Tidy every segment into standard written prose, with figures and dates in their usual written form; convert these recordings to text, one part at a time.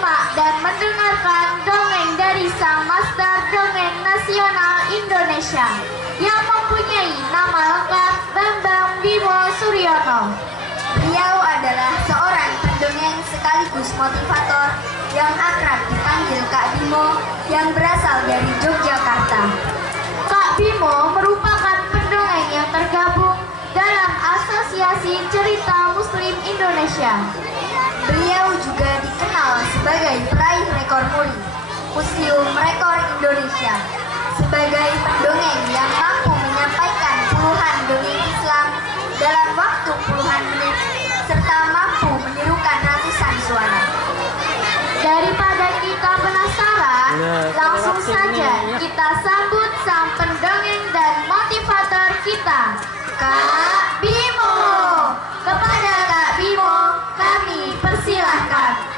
menyimak dan mendengarkan dongeng dari Sang Master Dongeng Nasional Indonesia yang mempunyai nama lengkap Bambang Bimo Suryono. Beliau adalah seorang pendongeng sekaligus motivator yang akrab dipanggil Kak Bimo yang berasal dari Yogyakarta. Kak Bimo merupakan pendongeng yang tergabung dalam Asosiasi Cerita Muslim Indonesia. Beliau juga dikenal sebagai peraih rekor muri Museum Rekor Indonesia, sebagai pendongeng yang mampu menyampaikan puluhan dongeng Islam dalam waktu puluhan menit, serta mampu menirukan ratusan suara. Daripada kita penasaran, langsung saja kita sambut sang pendongeng dan motivator kita, Kak Bimo. Kepada Kak Bimo, kami persilahkan.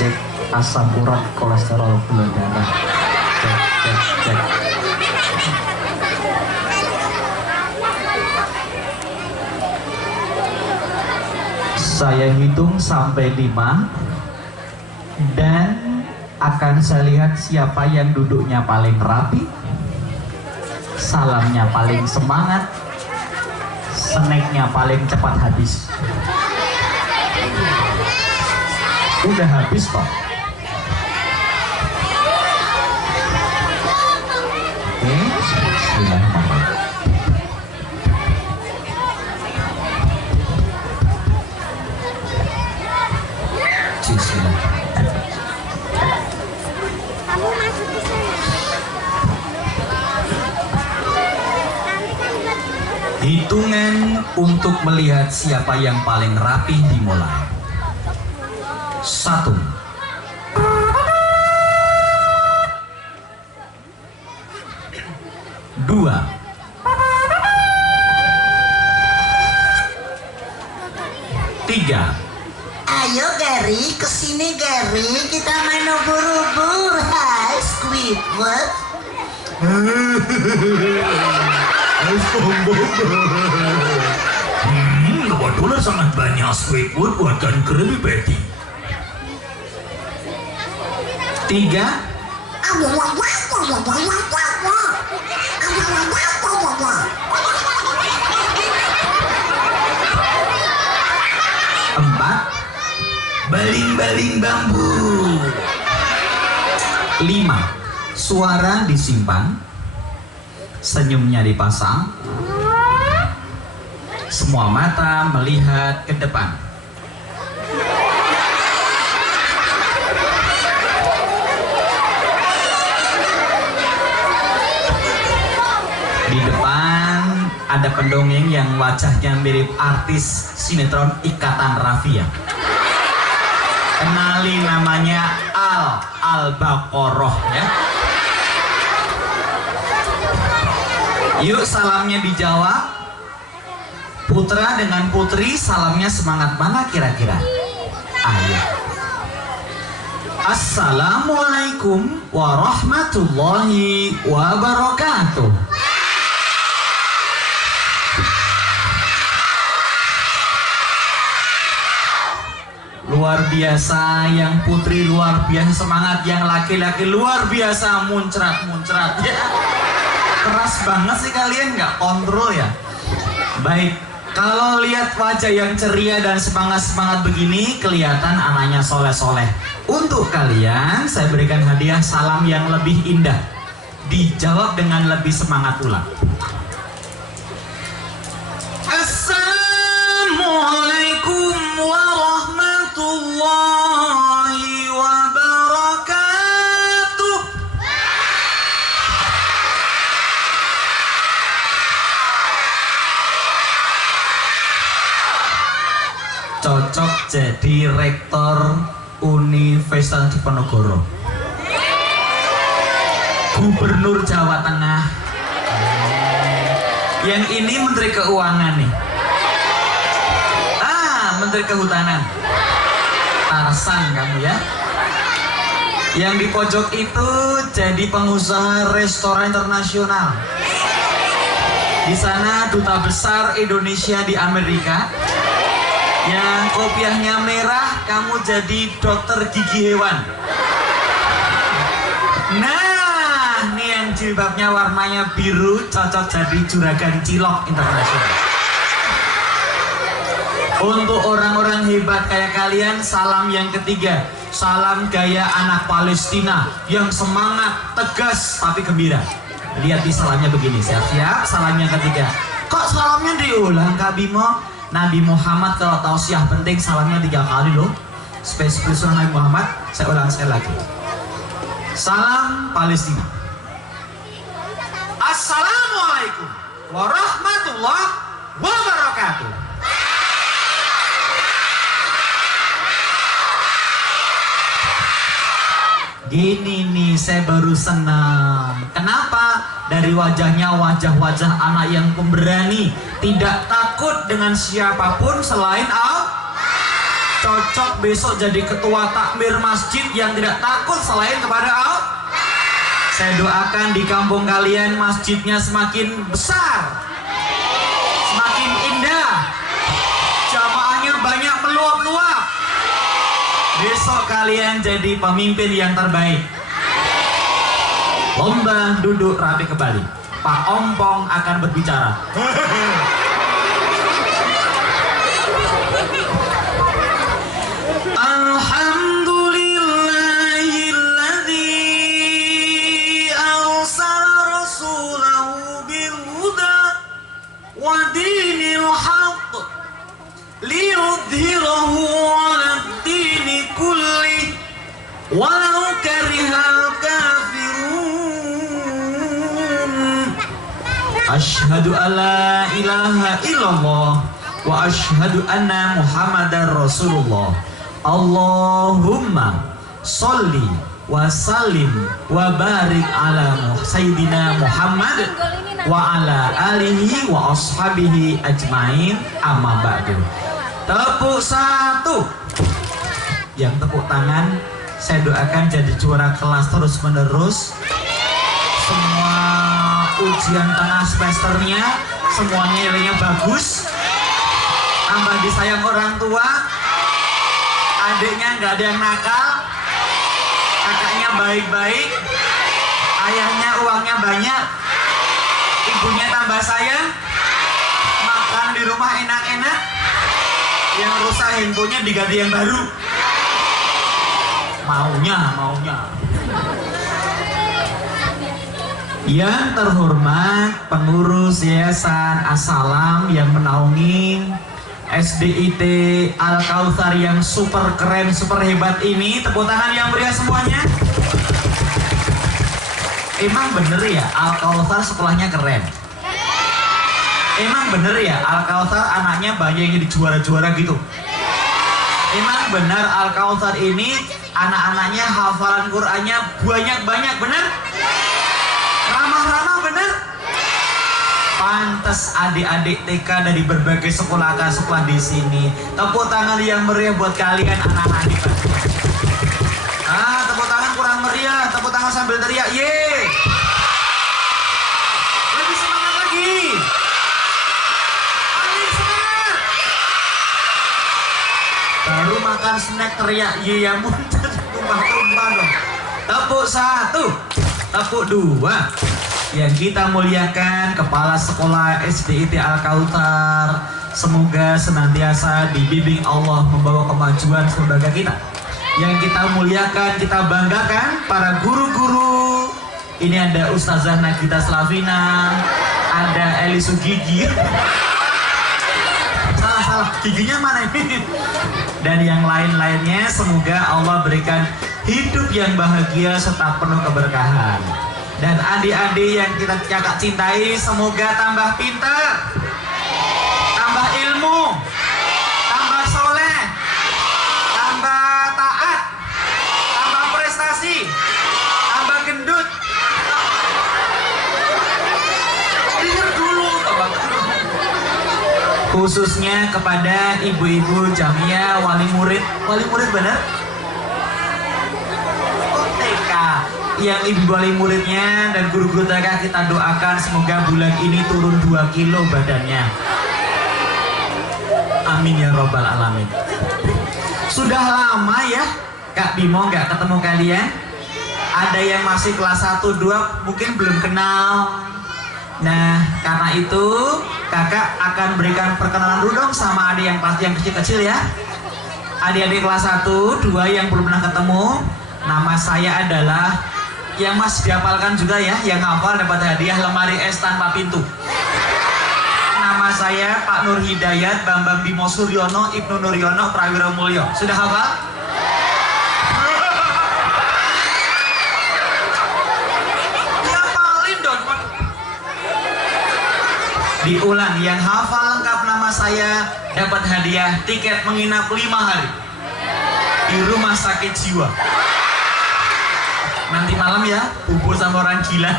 Cek asam urat, kolesterol, gula darah. Cek. Saya hitung sampai 5 dan akan saya lihat siapa yang duduknya paling rapi, salamnya paling semangat, snacknya paling cepat habis. Udah habis kok. Oke, silahkan. Kamu masuk ke sana. Hitungan untuk melihat siapa yang paling rapih dimulai. 1, 2, 3. Ayo Gary, kesini Gary, kita main ubur-ubur. Hai Squidward. $2 sangat banyak Squidward buatkan Krabby Patty. 3, 4, baling-baling bambu. 5, suara disimpan, senyumnya dipasang, semua mata melihat ke depan. Di depan ada pendongeng yang wajahnya mirip artis sinetron Ikatan Rafia. Kenali, namanya Al-Baqarah ya. Yuk salamnya dijawab. Putra dengan putri salamnya semangat mana kira-kira? Ayo. Assalamualaikum warahmatullahi wabarakatuh. Luar biasa, yang putri luar biasa semangat, yang laki-laki luar biasa muncrat ya. Keras banget sih kalian, nggak kontrol ya. Baik, kalau lihat wajah yang ceria dan semangat begini, kelihatan anaknya soleh-soleh. Untuk kalian saya berikan hadiah salam yang lebih indah, dijawab dengan lebih semangat pula. Assalamualaikum warahmatullahi wabarakatuh. Cocok jadi rektor Universitas Diponegoro, Gubernur Jawa Tengah, Yang ini Menteri Keuangan nih. Menteri Kehutanan. Tarsan kamu ya. Yang di pojok itu jadi pengusaha restoran internasional. Di sana duta besar Indonesia di Amerika. Yang kopiahnya merah, kamu jadi dokter gigi hewan. Nah, ini yang jilbabnya warnanya biru, cocok jadi juragan cilok internasional. Untuk orang-orang hebat kayak kalian, salam yang ketiga. Salam gaya anak Palestina yang semangat, tegas, tapi gembira. Lihat di salamnya begini, siap-siap. Salam yang ketiga. Kok salamnya diulang, Kak Bimo? Nabi Muhammad kalau tausiah penting salamnya 3 kali loh. Spesifik Nabi Muhammad, saya ulang sekali lagi. Salam Palestina. Assalamualaikum warahmatullahi wabarakatuh. Gini nih, saya baru senang. Kenapa? Dari wajahnya wajah-wajah anak yang pemberani, tidak takut dengan siapapun selain Allah. Cocok besok jadi ketua takmir masjid yang tidak takut selain kepada Allah. Saya doakan di kampung kalian masjidnya semakin besar, semakin indah, jamaahnya banyak meluap-luap. Besok kalian jadi pemimpin yang terbaik. Lomba duduk rapi kembali. Pak Ompong akan berbicara. Alhamdulillahilladzi arsala rasulahu bil huda wa dinil haqq liyudhhirahu 'ala ad-dini kulli walau karihal kafirun. Asyhadu alla ilaha illallah wa asyhadu anna Muhammadar Rasulullah. Allahumma sholli wa sallim wa barik ala Sayyidina Muhammad wa ala alihi wa ashabihi ajmain, amma ba'du. Tepuk satu. Yang tepuk tangan saya doakan jadi juara kelas terus menerus. Semua ujian tengah semesternya semuanya nilainya bagus. Tambah disayang orang tua. Adiknya nggak ada yang nakal, kakaknya baik-baik, ayahnya uangnya banyak, ibunya tambah sayang, makan di rumah enak-enak, yang rusak handphonenya diganti yang baru. Maunya. Yang terhormat pengurus Yayasan As-Salam yang menaungi SDIT Al-Kautsar yang super keren, super hebat ini. Tepuk tangan yang meriah semuanya. Emang bener ya Al-Kautsar sekolahnya keren? Emang bener ya Al-Kautsar anaknya banyak yang jadi juara-juara gitu? Emang benar Al-Kautsar ini anak-anaknya hafalan Qur'annya banyak-banyak, bener? Ramah-ramah, bener? Pantes adik-adik TK dari berbagai sekolah di sini. Tepuk tangan yang meriah buat kalian anak-anak di Bandung. Tepuk tangan kurang meriah, tepuk tangan sambil teriak, ye! Lebih semangat lagi. Paling semangat. Baru makan snack teriak, ye, yang muncul tumpah-tumpah dong. Tepuk satu, tepuk dua. Yang kita muliakan Kepala Sekolah SDIT Al-Kautsar, semoga senantiasa dibimbing Allah membawa kemajuan lembaga kita. Yang kita muliakan, kita banggakan para guru-guru. Ini ada Ustazah Nagita Slavina, ada Eli Sugigi. Salah, giginya mana ini? Dan yang lain-lainnya, semoga Allah berikan hidup yang bahagia serta penuh keberkahan. Dan adik-adik yang kita kakak cintai, semoga tambah pintar, tambah ilmu, tambah soleh, tambah taat, tambah prestasi, tambah gendut. Dengar dulu, tambah khususnya kepada ibu-ibu Jamia wali murid benar? Oh, TK. Yang ibu wali muridnya dan guru-guru TK kita doakan semoga bulan ini turun 2 kilo badannya. Amin ya robbal alamin. Sudah lama ya Kak Bimo nggak ketemu kalian. Ada yang masih kelas 1-2 mungkin belum kenal. Nah karena itu kakak akan berikan perkenalan dulu dong sama adik yang pasti yang kecil-kecil ya. Adik-adik kelas 1-2 yang belum pernah ketemu. Nama saya adalah yang masih dihafalkan juga ya, yang hafal dapat hadiah lemari es tanpa pintu. Nama saya Pak Nur Hidayat Bambang Bimo Suryono Ibnu Nuryono Prawiro Mulyo. Sudah hafal? Hafalin dong. Diulang, yang hafal lengkap nama saya dapat hadiah tiket menginap 5 hari di rumah sakit jiwa. Nanti malam ya, bubur sama orang gila.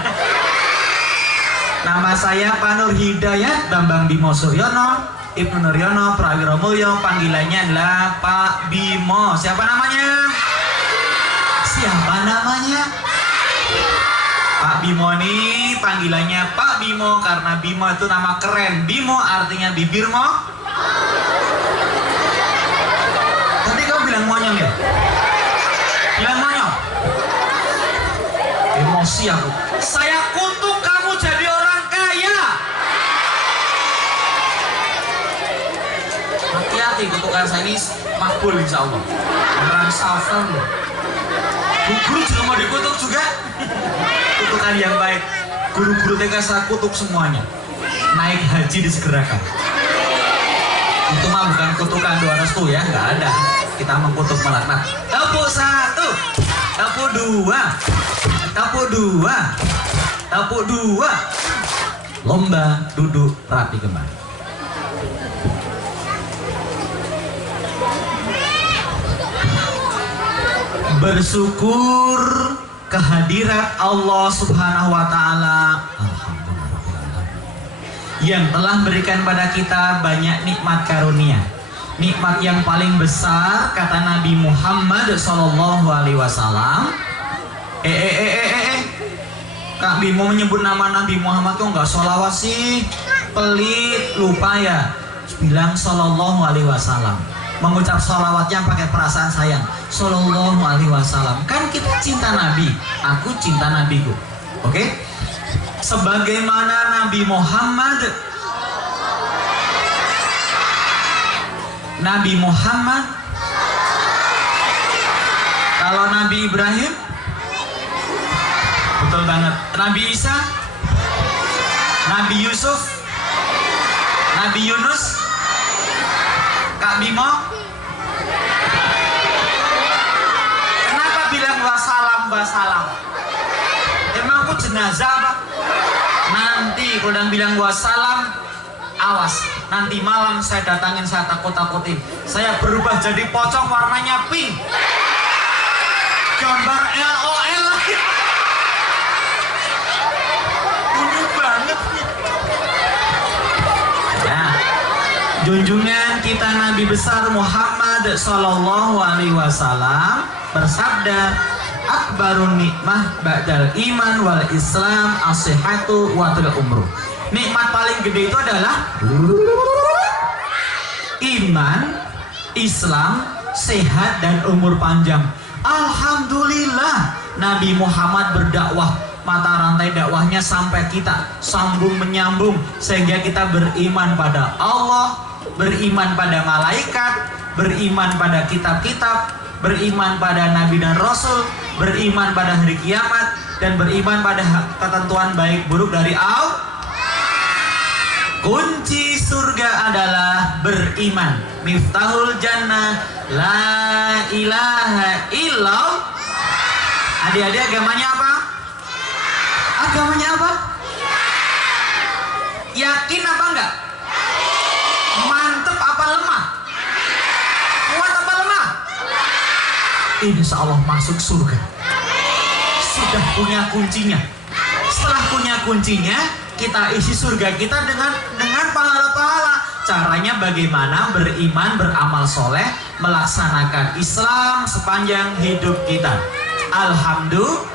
Nama saya Pak Nur Hidayat Bambang Bimo Suryono Ibnu Nuryono Prawiro Mulyo. Panggilannya adalah Pak Bimo. Siapa namanya? Siapa namanya? Pak Bimo ini panggilannya Pak Bimo karena Bimo itu nama keren. Bimo artinya bibir mo. Tadi kau bilang monyong ya? Bilang monyong? Emosi aku. Saya kutuk kamu jadi orang kaya. Hati-hati kutukan saya ini makbul insya Allah. Orang safran loh. Guru juga mau dikutuk juga. Kutukan yang baik. Guru-guru TK saya kutuk semuanya. Naik haji disegerakan. Itu mah bukan kutukan doa restu ya, nggak ada. Kita mengkutuk melaknat. Tepuk 1, tepuk 2, tepuk 2, tepuk 2. Lomba duduk rapi kembali. Bersyukur kehadirat Allah Subhanahu wa Ta'ala yang telah berikan pada kita banyak nikmat karunia. Nikmat yang paling besar kata Nabi Muhammad Sallallahu Alaihi Wasallam. Kak Bimo menyebut nama Nabi Muhammad kok nggak sholawat sih? Pelit, lupa ya. Bilang Sallallahu Alaihi Wasallam. Mengucap sholawatnya pakai perasaan sayang. Sallallahu Alaihi Wasallam. Kan kita cinta Nabi. Aku cinta Nabiku. Oke? Sebagaimana Nabi Muhammad. Nabi Muhammad. Kalau Nabi Ibrahim. Betul banget. Nabi Isa. Nabi Yusuf. Nabi Yunus. Kak Bimo, kenapa bilang wassalam? Emang aku jenazah apa? Nanti kalau bilang wassalam, awas. Nanti malam saya datangin, saya takut-takutin. Saya berubah jadi pocong warnanya pink. Gambar LOL lagi. Unik banget nih. Nah, junjungan kita Nabi besar Muhammad Sallallahu Alaihi Wasallam bersabda, akbarun nikmah ba'dal iman wal islam as-sihhatu wa umruh. Nikmat paling gede itu adalah iman, Islam, sehat dan umur panjang. Alhamdulillah Nabi Muhammad berdakwah, mata rantai dakwahnya sampai kita sambung menyambung sehingga kita beriman pada Allah, beriman pada malaikat, beriman pada kitab-kitab, beriman pada nabi dan rasul, beriman pada hari kiamat, dan beriman pada ketentuan baik buruk dari Allah. Kunci surga adalah beriman. Miftahul jannah la ilaha illallah. Adik-adik agamanya apa? Agamanya apa? Yakin apa enggak? Mantep apa lemah? Kuat apa lemah? Insya Allah masuk surga. Sudah punya kuncinya. Setelah punya kuncinya, kita isi surga kita dengan pahala-pahala. caranya bagaimana beriman, beramal soleh, melaksanakan Islam sepanjang hidup kita. Alhamdulillah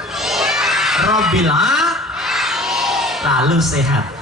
Rabbil alamin. Lalu sehat.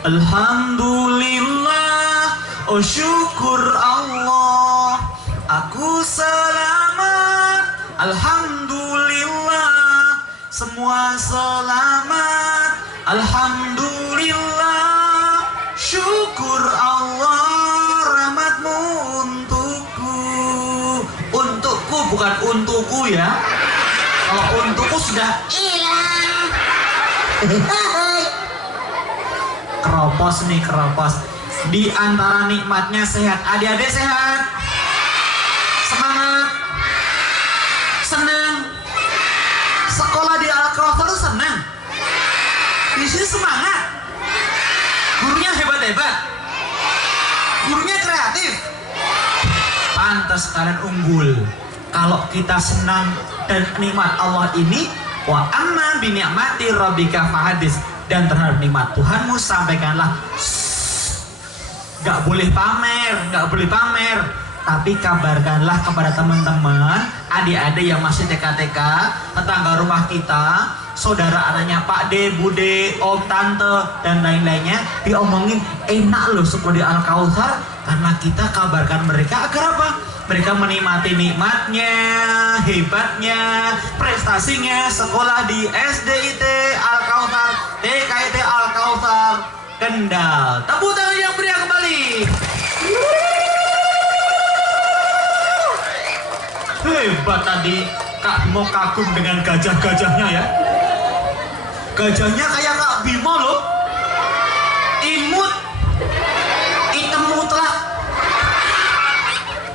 Alhamdulillah, oh syukur Allah, aku selamat. Alhamdulillah, semua selamat. Alhamdulillah, syukur Allah, rahmatmu untukku. Untukku bukan untukku ya. Kalau untukku sudah hilang. Keropos nih, keropos. Di antara nikmatnya sehat. Adik-adik sehat? Semangat? Senang? Sekolah di Al-Kautsar itu senang? Di sini semangat? Gurunya hebat-hebat? Gurunya kreatif? Pantas kalian unggul. Kalau kita senang dan nikmat Allah ini, wa amma bi ni'mati rabbika fahadis. Dan terhadap nikmat Tuhanmu sampaikanlah. Gak boleh pamer, gak boleh pamer. Tapi kabarkanlah kepada teman-teman, adik-adik yang masih TK-TK, tetangga rumah kita, saudara anaknya Pak D, Bude, Om, Tante, dan lain-lainnya. Diomongin enak loh sekolah di Al-Kautsar. Karena kita kabarkan mereka agar apa? Mereka menikmati nikmatnya, hebatnya, prestasinya sekolah di SDIT Al-Kautsar, TKIT Al-Kautsar Kendal. Tepuk tangan yang meriah kembali. Hebat tadi Kak Bimo, kagum dengan gajah-gajahnya ya. Gajahnya kayak Kak Bimo loh. Imut, hitam mutlak.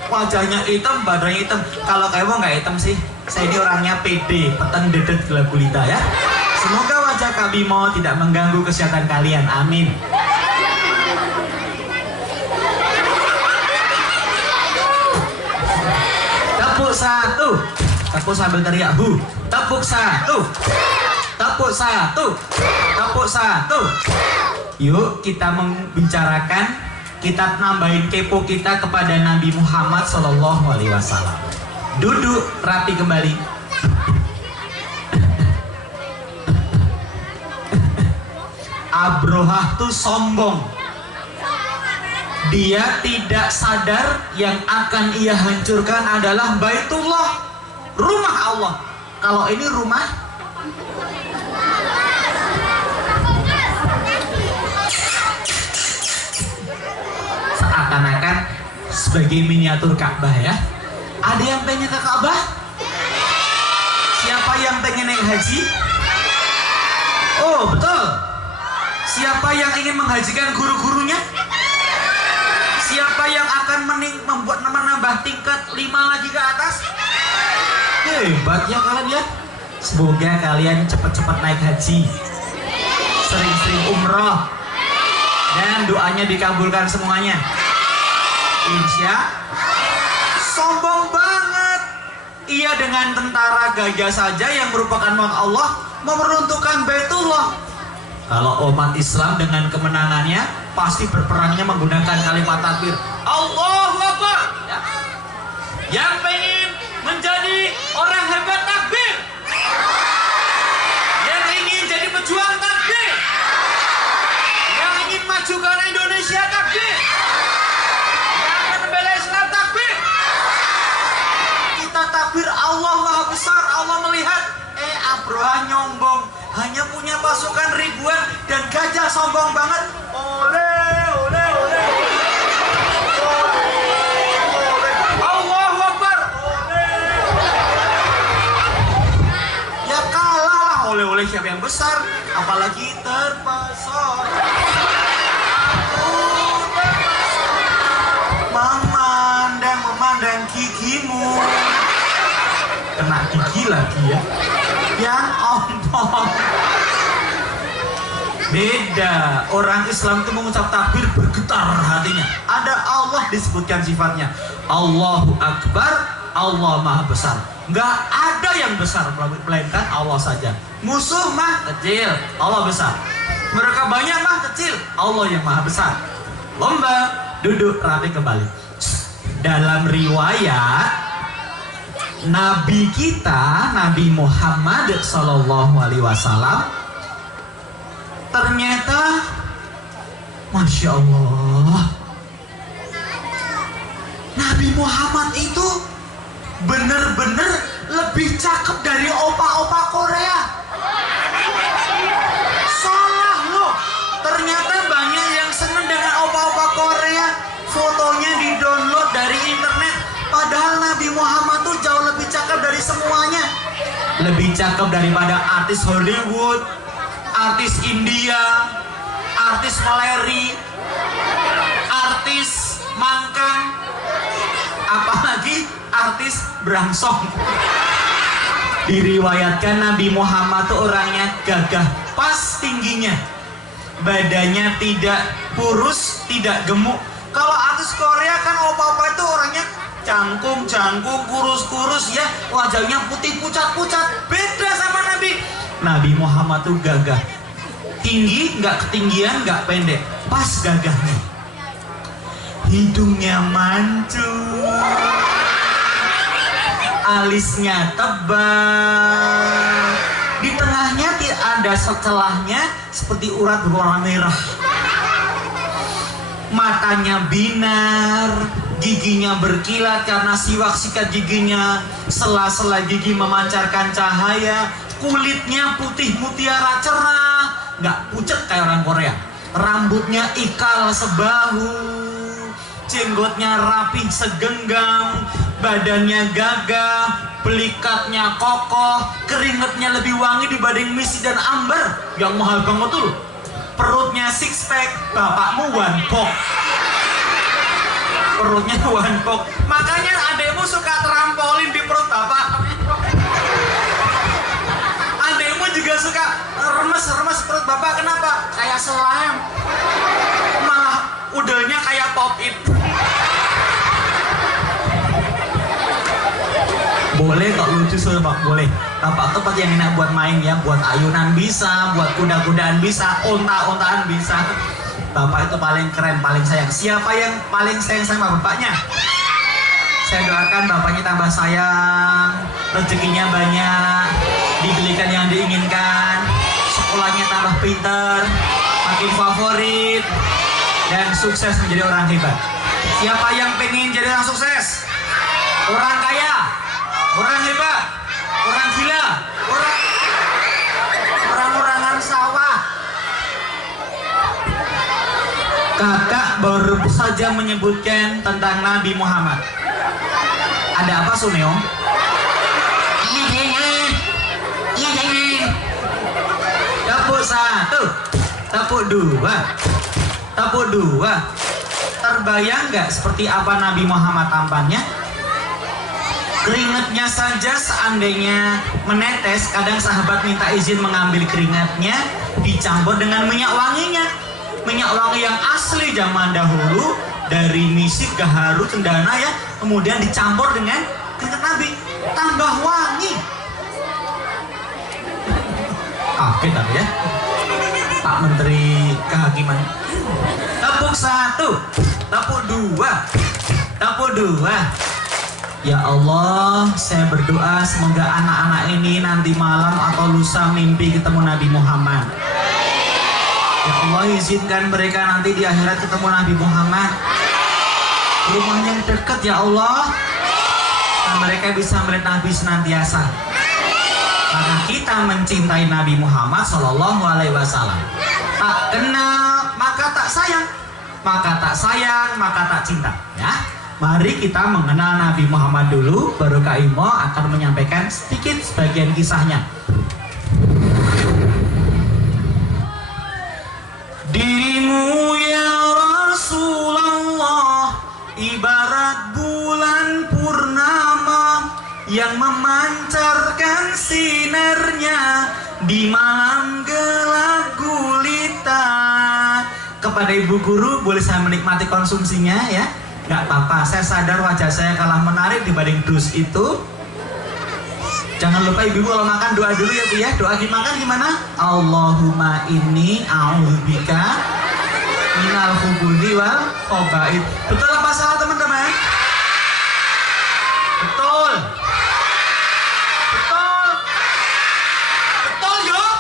Wajahnya hitam, badannya hitam. Kalau kayak mau nggak hitam sih. Saya ini orangnya pede, peteng dedet gula gulita ya. Semoga wajah Kak Bimo tidak mengganggu kesehatan kalian. Amin. Tepuk satu. Tepuk sambil teriak hu. Tepuk satu. Tepuk satu. Tepuk satu. Yuk kita membicarakan, kita nambahin kepo kita kepada Nabi Muhammad SAW. Duduk rapi kembali. Abrohah tuh sombong. Dia tidak sadar yang akan ia hancurkan adalah Baitullah, rumah Allah. Kalau ini rumah seakan-akan sebagai miniatur Ka'bah ya. Ada yang pengen ke Ka'bah? Siapa yang pengen naik haji? Oh betul. Siapa yang ingin menghajikan guru-gurunya? Siapa yang akan membuat menambah tingkat 5 lagi ke atas? Hebat ya kalian ya. Semoga kalian cepat-cepat naik haji, sering-sering umroh, dan doanya dikabulkan semuanya. Insya. Sombong banget. Ia dengan tentara gajah saja yang merupakan uang Allah memeruntukkan Baitullah. Kalau umat Islam dengan kemenangannya pasti berperangnya menggunakan kalimat takbir. Allahu Akbar. Ya. Yang pengen menjadi orang hebat takbir. Yang ingin jadi pejuang takbir. Yang ingin majukan Indonesia takbir. Yang akan membela Islam takbir. Kita takbir, Allah Maha Besar, Allah melihat. Abroha nyombong, hanya punya pasukan ribuan dan gajah sombong banget. Ole, ole, ole. Allahu Akbar. Ole. Ya kalah lah oleh-oleh siapa yang besar, apalagi terpesona. Aku terpesona memandang gigimu. kena gigi lagi ya. Yang ompong. Beda, orang Islam itu mengucap takbir bergetar hatinya. Ada Allah disebutkan sifatnya. Allahu Akbar, Allah Maha Besar. Nggak ada yang besar melainkan Allah saja. Musuh mah kecil, Allah besar. Mereka banyak mah kecil, Allah yang Maha Besar. Lomba, duduk rapi kembali. Dalam riwayat Nabi kita, Nabi Muhammad Sallallahu Alaihi Wasallam, ternyata Masya Allah, Nabi Muhammad itu bener-bener lebih cakep dari opa-opa Korea. Salah loh, ternyata banyak yang seneng dengan opa-opa Korea, fotonya di download dari internet. Padahal Nabi Muhammad tuh jauh lebih cakep dari semuanya. Lebih cakep daripada artis Hollywood, artis India, artis Maleri, artis Mangkang, apalagi artis Brangsong. Diriwayatkan Nabi Muhammad tuh orangnya gagah, pas tingginya, badannya tidak kurus, tidak gemuk. Kalau artis Korea kan opa-opa itu orangnya canggung, kurus-kurus ya, wajahnya putih pucat-pucat. Beda sama Nabi. Nabi Muhammad tuh gagah, tinggi, nggak ketinggian, nggak pendek, pas gagahnya. Hidungnya mancung, alisnya tebal, di tengahnya tidak ada celahnya seperti urat berwarna merah. Matanya binar, giginya berkilat karena siwak sikat giginya, sela-sela gigi memancarkan cahaya, kulitnya putih mutiara cerah, nggak pucet kayak orang Korea. Rambutnya ikal sebahu, jenggotnya rapi segenggam, badannya gagah, pelikatnya kokoh, keringetnya lebih wangi dibanding misi dan amber yang mahal banget tuh. Perutnya six pack, bapakmu one pack. Perutnya one pack. Makanya adekmu suka trampolin di perut bapak. Adekmu juga suka remes-remes perut bapak. Kenapa? Kayak selam. Malah udelnya kayak pop-it. Boleh kok lucu Pak, boleh. Tempat tempat yang enak buat main ya, buat ayunan bisa, buat kuda-kudaan bisa, onta-ontaan bisa. Bapak itu paling keren, paling sayang. Siapa yang paling sayang sama bapaknya? Saya doakan bapaknya tambah sayang, rezekinya banyak, dibelikan yang diinginkan, sekolahnya tambah pintar, makin favorit, dan sukses menjadi orang hebat. Siapa yang pengen jadi orang sukses? Orang kaya, orang hebat, orang gila, orang-orangan sawah. Kakak baru saja menyebutkan tentang Nabi Muhammad. Ada apa Suneo? Tepuk satu, tepuk dua, tepuk dua. Terbayang nggak seperti apa Nabi Muhammad tampannya? Keringatnya saja seandainya menetes, kadang sahabat minta izin mengambil keringatnya, dicampur dengan minyak wanginya. Minyak wangi yang asli zaman dahulu, dari misik, gaharu, cendana ya, kemudian dicampur dengan keringat Nabi, tambah wangi. Kaget tadi ya, Pak Menteri Kehakiman. Tepuk satu, tepuk dua, tepuk dua. Ya Allah, saya berdoa semoga anak-anak ini nanti malam atau lusa mimpi ketemu Nabi Muhammad. Ya Allah, izinkan mereka nanti di akhirat ketemu Nabi Muhammad. Rumahnya dekat ya Allah, dan mereka bisa melihat Nabi senantiasa. Karena kita mencintai Nabi Muhammad Sallallahu Alaihi Wasallam. Tak kenal maka tak sayang, maka tak sayang maka tak cinta. Ya. Mari kita mengenal Nabi Muhammad dulu, baru Kak Imo akan menyampaikan sedikit sebagian kisahnya. Dirimu ya Rasulullah ibarat bulan purnama yang memancar di malam gelap gulita. Kepada ibu guru, boleh saya menikmati konsumsinya ya? Nggak apa-apa, saya sadar wajah saya kalah menarik dibanding dus itu. Jangan lupa ibu kalau makan doa dulu ya Bu ya. Doa makan gimana? Allahumma inni a'udzubika minal khubuthi wal khaba'ith. Betul apa salah teman-teman? Betul. Betul. Betul yuk.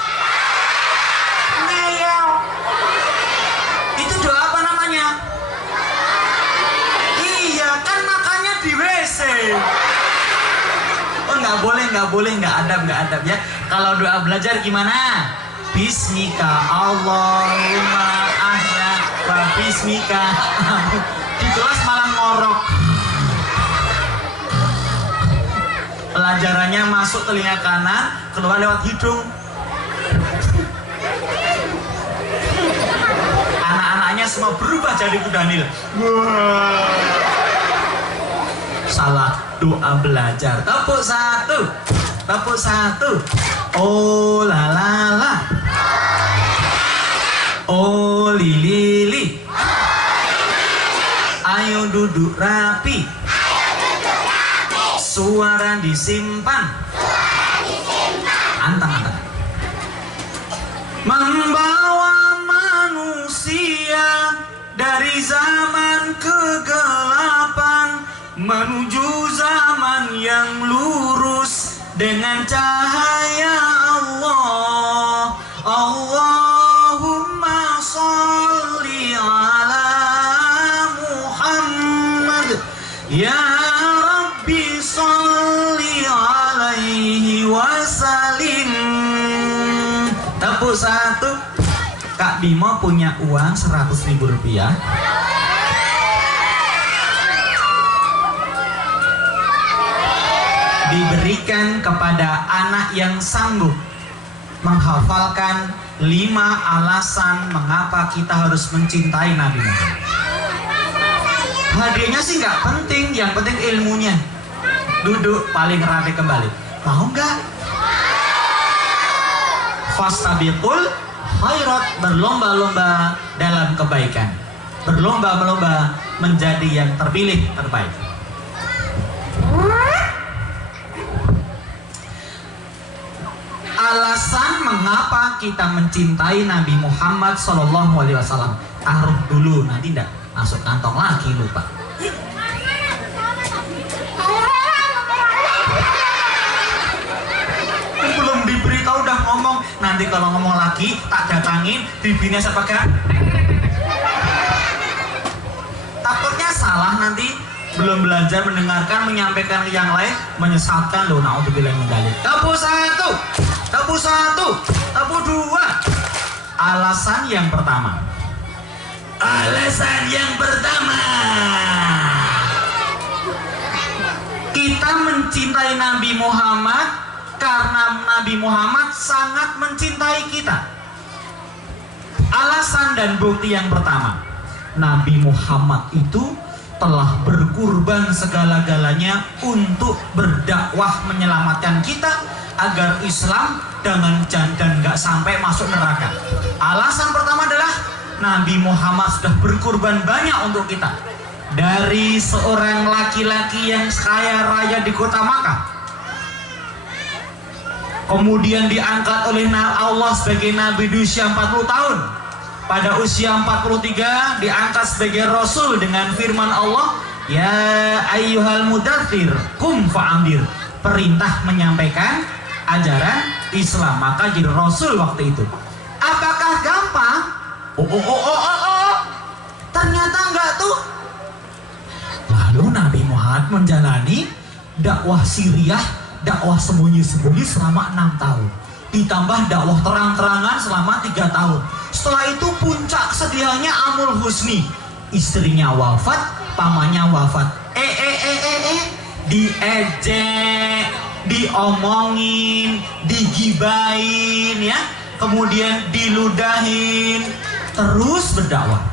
Ngeyel. Itu doa apa namanya? Iya kan makannya di WC. Oh nggak boleh, nggak adab ya. Kalau doa belajar gimana? Bismika Allahumma ahya wa bismika. Di kelas malah ngorok. Pelajarannya masuk telinga kanan, keluar lewat hidung. Anak-anaknya semua berubah jadi kudanil. Salah doa belajar. Tepuk satu. Tepuk satu. Oh la la la. Oh lili li. Ayo duduk rapi. Suara disimpan. Antang. Membawa manusia dari zaman kegelapan menuju zaman yang lurus dengan cahaya Allah. Allahumma sholli ala Muhammad ya Rabbi sholli alaihi wasallim. Tepuk satu. Kak Bimo punya uang 100.000 rupiah. Diberikan kepada anak yang sanggup menghafalkan 5 alasan mengapa kita harus mencintai Nabi Muhammad. Hadiahnya sih nggak penting, yang penting ilmunya. Duduk paling rapi kembali. Mau nggak? Fastabiqul khairat, berlomba-lomba dalam kebaikan. Berlomba-lomba menjadi yang terpilih terbaik. Alasan mengapa kita mencintai Nabi Muhammad SAW. Taruh dulu, nanti tidak masuk kantong lagi lupa. Belum diberitahu udah ngomong. Nanti kalau ngomong lagi tak datangin, bibirnya saya pakai. Takutnya salah nanti. Belum belajar mendengarkan, menyampaikan ke yang lain, menyesatkan loh. Naudzubillah min dzalik. Tepuk satu. Tepuk satu. Tepuk dua. Alasan yang pertama. Alasan yang pertama. Kita mencintai Nabi Muhammad karena Nabi Muhammad sangat mencintai kita. Alasan dan bukti yang pertama. Nabi Muhammad itu telah berkurban segala-galanya untuk berdakwah menyelamatkan kita agar Islam dan nggak sampai masuk neraka. Alasan pertama adalah Nabi Muhammad sudah berkurban banyak untuk kita. Dari seorang laki-laki yang kaya raya di kota Makkah, kemudian diangkat oleh Allah sebagai Nabi di usia 40 tahun. Pada usia 43 diangkat sebagai Rasul dengan firman Allah, ya ayyuhal mudaththir kum fa'andir. Perintah menyampaikan ajaran Islam, maka jadi Rasul waktu itu. Apakah gampang? Ternyata enggak tuh. Lalu Nabi Muhammad menjalani dakwah Siriah, dakwah sembunyi-sembunyi selama 6 tahun. Ditambah dakwah terang-terangan selama 3 tahun. Setelah itu puncak kesedihannya Amul Husni. Istrinya wafat, pamannya wafat. Diejek, diomongin, digibain ya. Kemudian diludahin, terus berdakwah.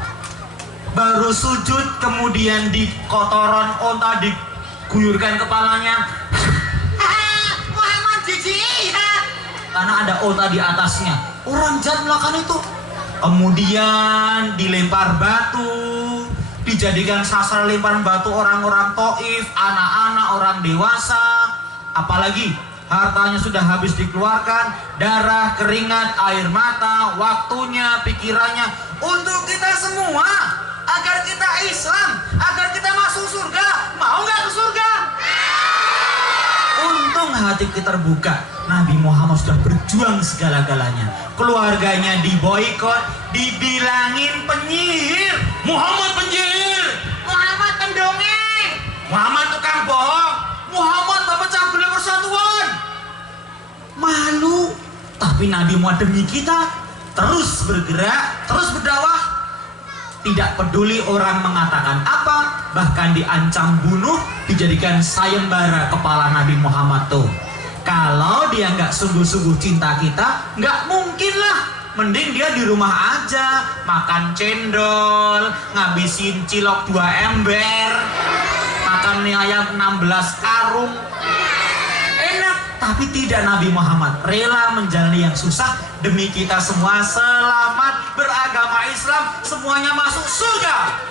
Baru sujud, kemudian di kotoran onta diguyurkan kepalanya. Muhammad jijik ya. karena ada onta di atasnya. Orang jahat melakukan itu. Kemudian dilempar batu, dijadikan sasaran lemparan batu orang-orang Taif, anak-anak, orang dewasa. Apalagi hartanya sudah habis dikeluarkan, darah, keringat, air mata, waktunya, pikirannya untuk kita semua, agar kita Islam, agar kita masuk surga. Mau nggak ke surga? Untung hati kita terbuka. Nabi Muhammad sudah berjuang segala-galanya. Keluarganya diboikot, dibilangin penyihir. Muhammad penyihir, Muhammad pendongeng, Muhammad tukang bohong, Muhammad pemecah belah persatuan. Malu. Tapi Nabi Muhammad demi kita terus bergerak, terus berdakwah. Tidak peduli orang mengatakan apa, bahkan diancam bunuh, dijadikan sayembara kepala Nabi Muhammad tuh. Kalau dia nggak sungguh-sungguh cinta kita, nggak mungkin lah. Mending dia di rumah aja, makan cendol, ngabisin cilok 2 ember, makan mie ayam 16 karung. Enak, tapi tidak. Nabi Muhammad rela menjalani yang susah demi kita semua selamat beragama Islam, semuanya masuk surga.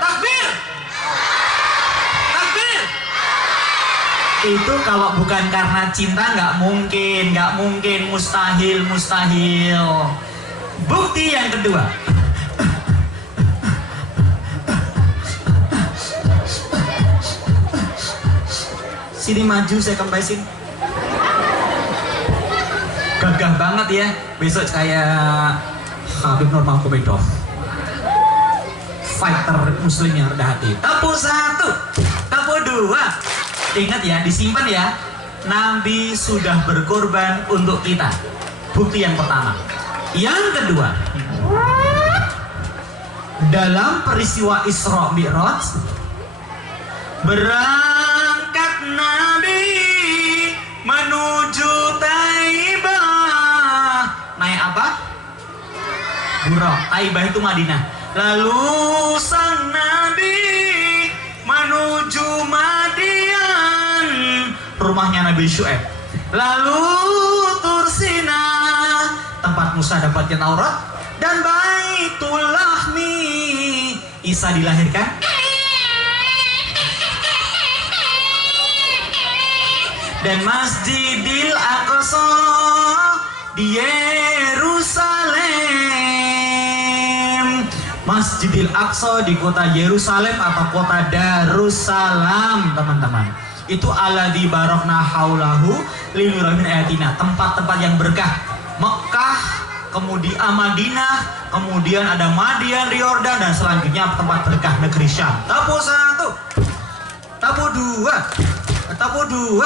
Takbir! Takbir! Itu kalau bukan karena cinta nggak mungkin, mustahil. Bukti yang kedua. Sini maju, saya kempesin. Gagah banget ya, besok kayak Habib Nurmagomedov, fighter muslim yang rendah hati. Tepuk 1, tepuk 2. Ingat ya, disimpan ya. Nabi sudah berkorban untuk kita. Bukti yang pertama. Yang kedua, dalam peristiwa Isra Mi'raj, berangkat Nabi menuju Taibah. Naik apa? Buraq. Taibah itu Madinah. Lalu sang Nabi menuju Madian, rumahnya Nabi Syuaib. Lalu Tursina, tempat Musa dapatnya Taurat, dan Baitul Lahmi, Isa dilahirkan. Dan Masjidil Aqsa di Yerusalem. Masjidil Aqsa di kota Yerusalem atau kota Darussalam, teman-teman. Itu alladzi barakna haulahu linurina min ayatina, tempat-tempat yang berkah. Mekah, kemudian Madinah, kemudian ada Madian, Yordan, dan selanjutnya tempat berkah negeri Syam. Tepuk 1, tepuk 2, tepuk 2.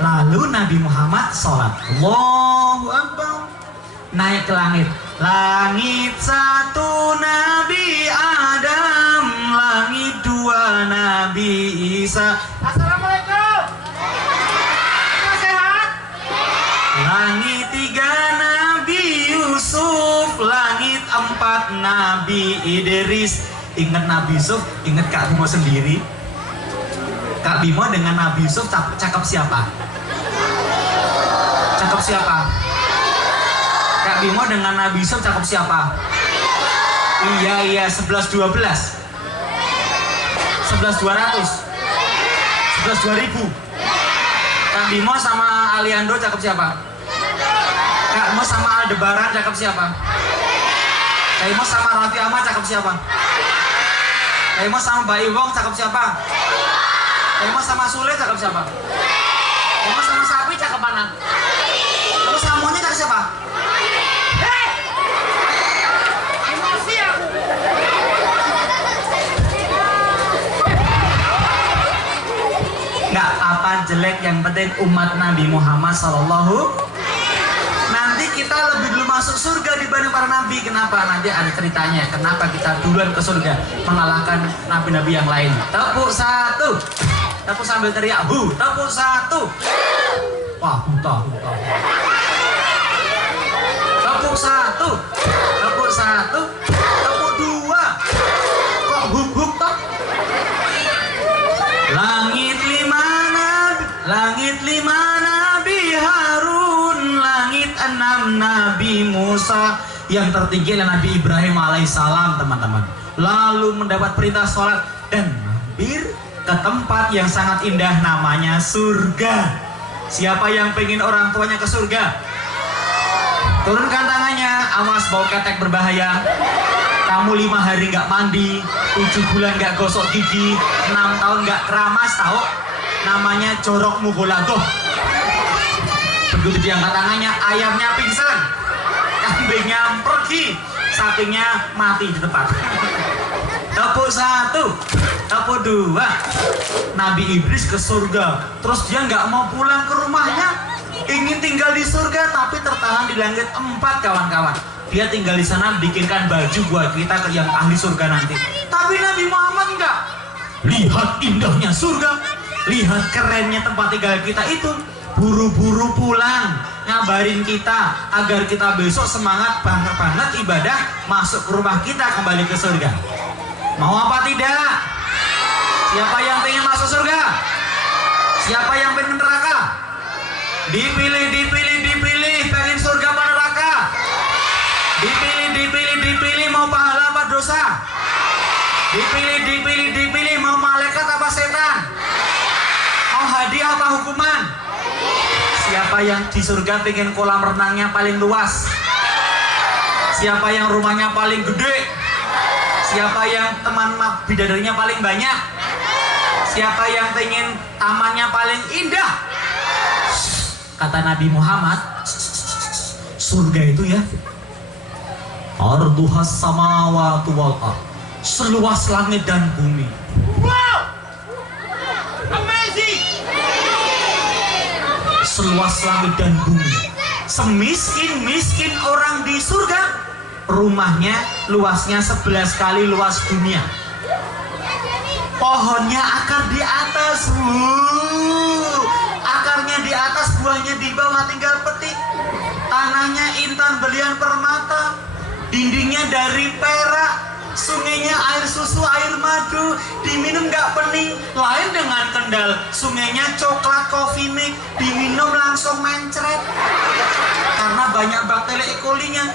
Lalu Nabi Muhammad sholat. Allahu Akbar. Naik ke langit. Langit 1 Nabi Adam, langit 2 Nabi Isa. Assalamualaikum. Sehat? Langit 3 Nabi Yusuf, langit 4 Nabi Idris. Ingat Nabi Yusuf, ingat Kak Bimo sendiri. Kak Bimo dengan Nabi Yusuf cakep siapa? Cakep siapa? Kak Bimo dengan Nabi Yusuf cakep siapa? Iya 11-12 11-200 11-2000. Kak Bimo sama Aliando cakep siapa? Kak Bimo sama Aldebaran cakep siapa? Kak Bimo sama Raffi Ahmad cakep siapa? Kak Bimo sama Mbak Iwong cakep siapa? Kak Bimo sama Sule cakep siapa? Kak Bimo sama Sapi cakep mana? Kamu sama monyet cakep siapa? Emosi aku. Nggak apa jelek, yang penting umat Nabi Muhammad Sallallahu. Nanti kita lebih dulu masuk surga dibanding para nabi. Kenapa? Nanti ada ceritanya. Kenapa kita duluan ke surga mengalahkan nabi-nabi yang lain. Tepuk 1. Tepuk sambil teriak hu. Tepuk 1. Wah, buta. Tepuk 1. Tepuk 1. Tepuk 2. Kok huk toh? Langit 5 Nabi Harun, langit Nabi Musa, yang tertinggi adalah Nabi Ibrahim alaihissalam, teman-teman. Lalu mendapat perintah sholat dan mampir ke tempat yang sangat indah namanya surga. Siapa yang pengen orang tuanya ke surga? Turunkan tangannya. Awas, bau ketek berbahaya. Kamu 5 hari nggak mandi, 7 bulan nggak gosok gigi, 6 tahun nggak keramas, tahu? Namanya jorok mugolagoh. Begitu diangkat tangannya, ayamnya pingsan, kambingnya pergi, sapinya mati di tempat. Tepuk 1, tepuk 2. Nabi Idris ke surga, terus dia nggak mau pulang ke rumahnya, ingin tinggal di surga tapi tertahan di langit 4, kawan-kawan. Dia tinggal di sana, bikinkan baju buat kita yang ahli surga nanti. Tapi Nabi Muhammad enggak. Lihat indahnya surga, lihat kerennya tempat tinggal kita itu, buru-buru pulang ngabarin kita agar kita besok semangat banget ibadah, masuk ke rumah kita, kembali ke surga. Mau apa tidak? Siapa yang pengen masuk surga? Siapa yang pengen neraka? Dipilih, pengen surga apa neraka? Dipilih, mau pahala apa dosa? Dipilih, mau malaikat apa setan? Mau hadiah apa hukuman? Siapa yang di surga pengen kolam renangnya paling luas? Siapa yang rumahnya paling gede? Siapa yang teman bidadarinya paling banyak? Siapa yang pengen tamannya paling indah? Kata Nabi Muhammad, surga itu ya, arduhas samawati wal ardh, seluas langit dan bumi. Wow, amazing. Seluas langit dan bumi. Semiskin orang di surga, rumahnya luasnya 11 kali luas dunia. Pohonnya akar di atas, akarnya di atas, buahnya di bawah, tinggal petik. Tanahnya intan belian permata, dindingnya dari perak, sungainya air susu, air madu, diminum gak pening. Lain dengan Kendal, sungainya coklat coffee mix, diminum langsung mencret karena banyak bakteri E. coli-nya.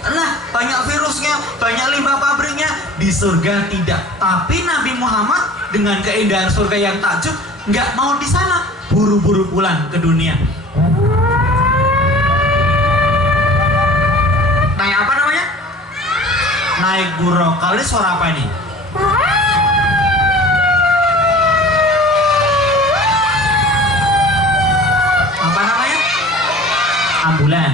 Nah, banyak virusnya, banyak limbah pabriknya. Di surga tidak. Tapi Nabi Muhammad dengan keindahan surga yang takjub nggak mau di sana, buru-buru pulang ke dunia. Naik apa namanya? Naik buruk. Kali suara apa ini? Apa namanya? Ambulan.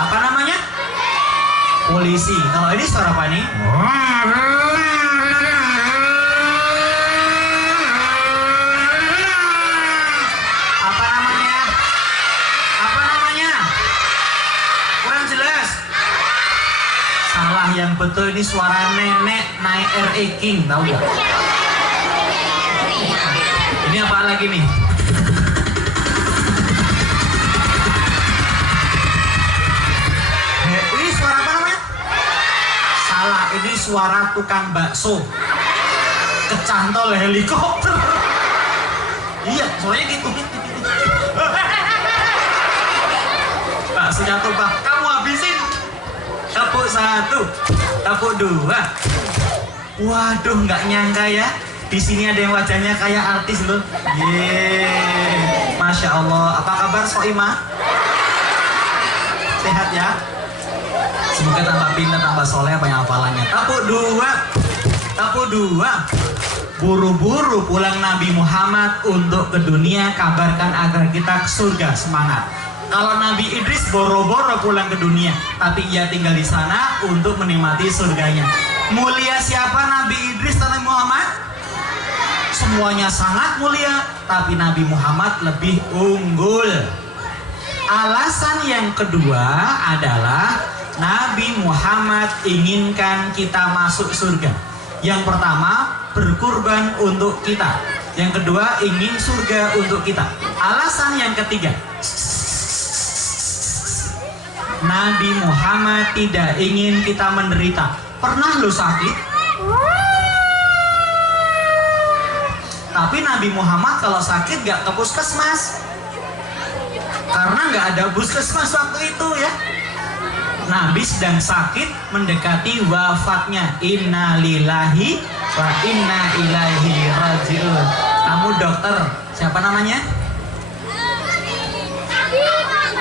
Apa namanya? Polisi. Kalau ini suara apa nih? Apa namanya? Apa namanya? Kurang jelas. Salah, yang betul ini suara nenek naik RE King, tahu nggak? Ini apa lagi nih? Ini suara apa namanya? Salah, ini suara tukang bakso kecantol helikopter. Iya, soalnya gitu. Baksonya tuh, Pak, kamu habisin. Tepuk 1, tepuk 2. Waduh, nggak nyangka ya, di sini ada yang wajahnya kayak artis loh. Yeay, Masya Allah. Apa kabar Soimah? Sehat ya? Semoga tambah pintar, tambah soleh, banyak hafalannya. Tepuk 2, tepuk 2. Buru-buru pulang Nabi Muhammad untuk ke dunia, kabarkan agar kita ke surga, semangat. Kalau Nabi Idris boro-boro pulang ke dunia, tapi ia tinggal di sana untuk menikmati surganya. Mulia siapa Nabi Idris dan Nabi Muhammad? Semuanya sangat mulia, tapi Nabi Muhammad lebih unggul. Alasan yang kedua adalah Nabi Muhammad inginkan kita masuk surga. Yang pertama, berkurban untuk kita. Yang kedua, ingin surga untuk kita. Alasan yang ketiga, Nabi Muhammad tidak ingin kita menderita. Pernah lo sakit? Tapi Nabi Muhammad kalau sakit gak ke puskesmas, nggak ada puskesmas waktu itu ya. Nabi sedang sakit mendekati wafatnya. Innalillahi wa inna ilaihi rajiun. Kamu dokter, siapa namanya?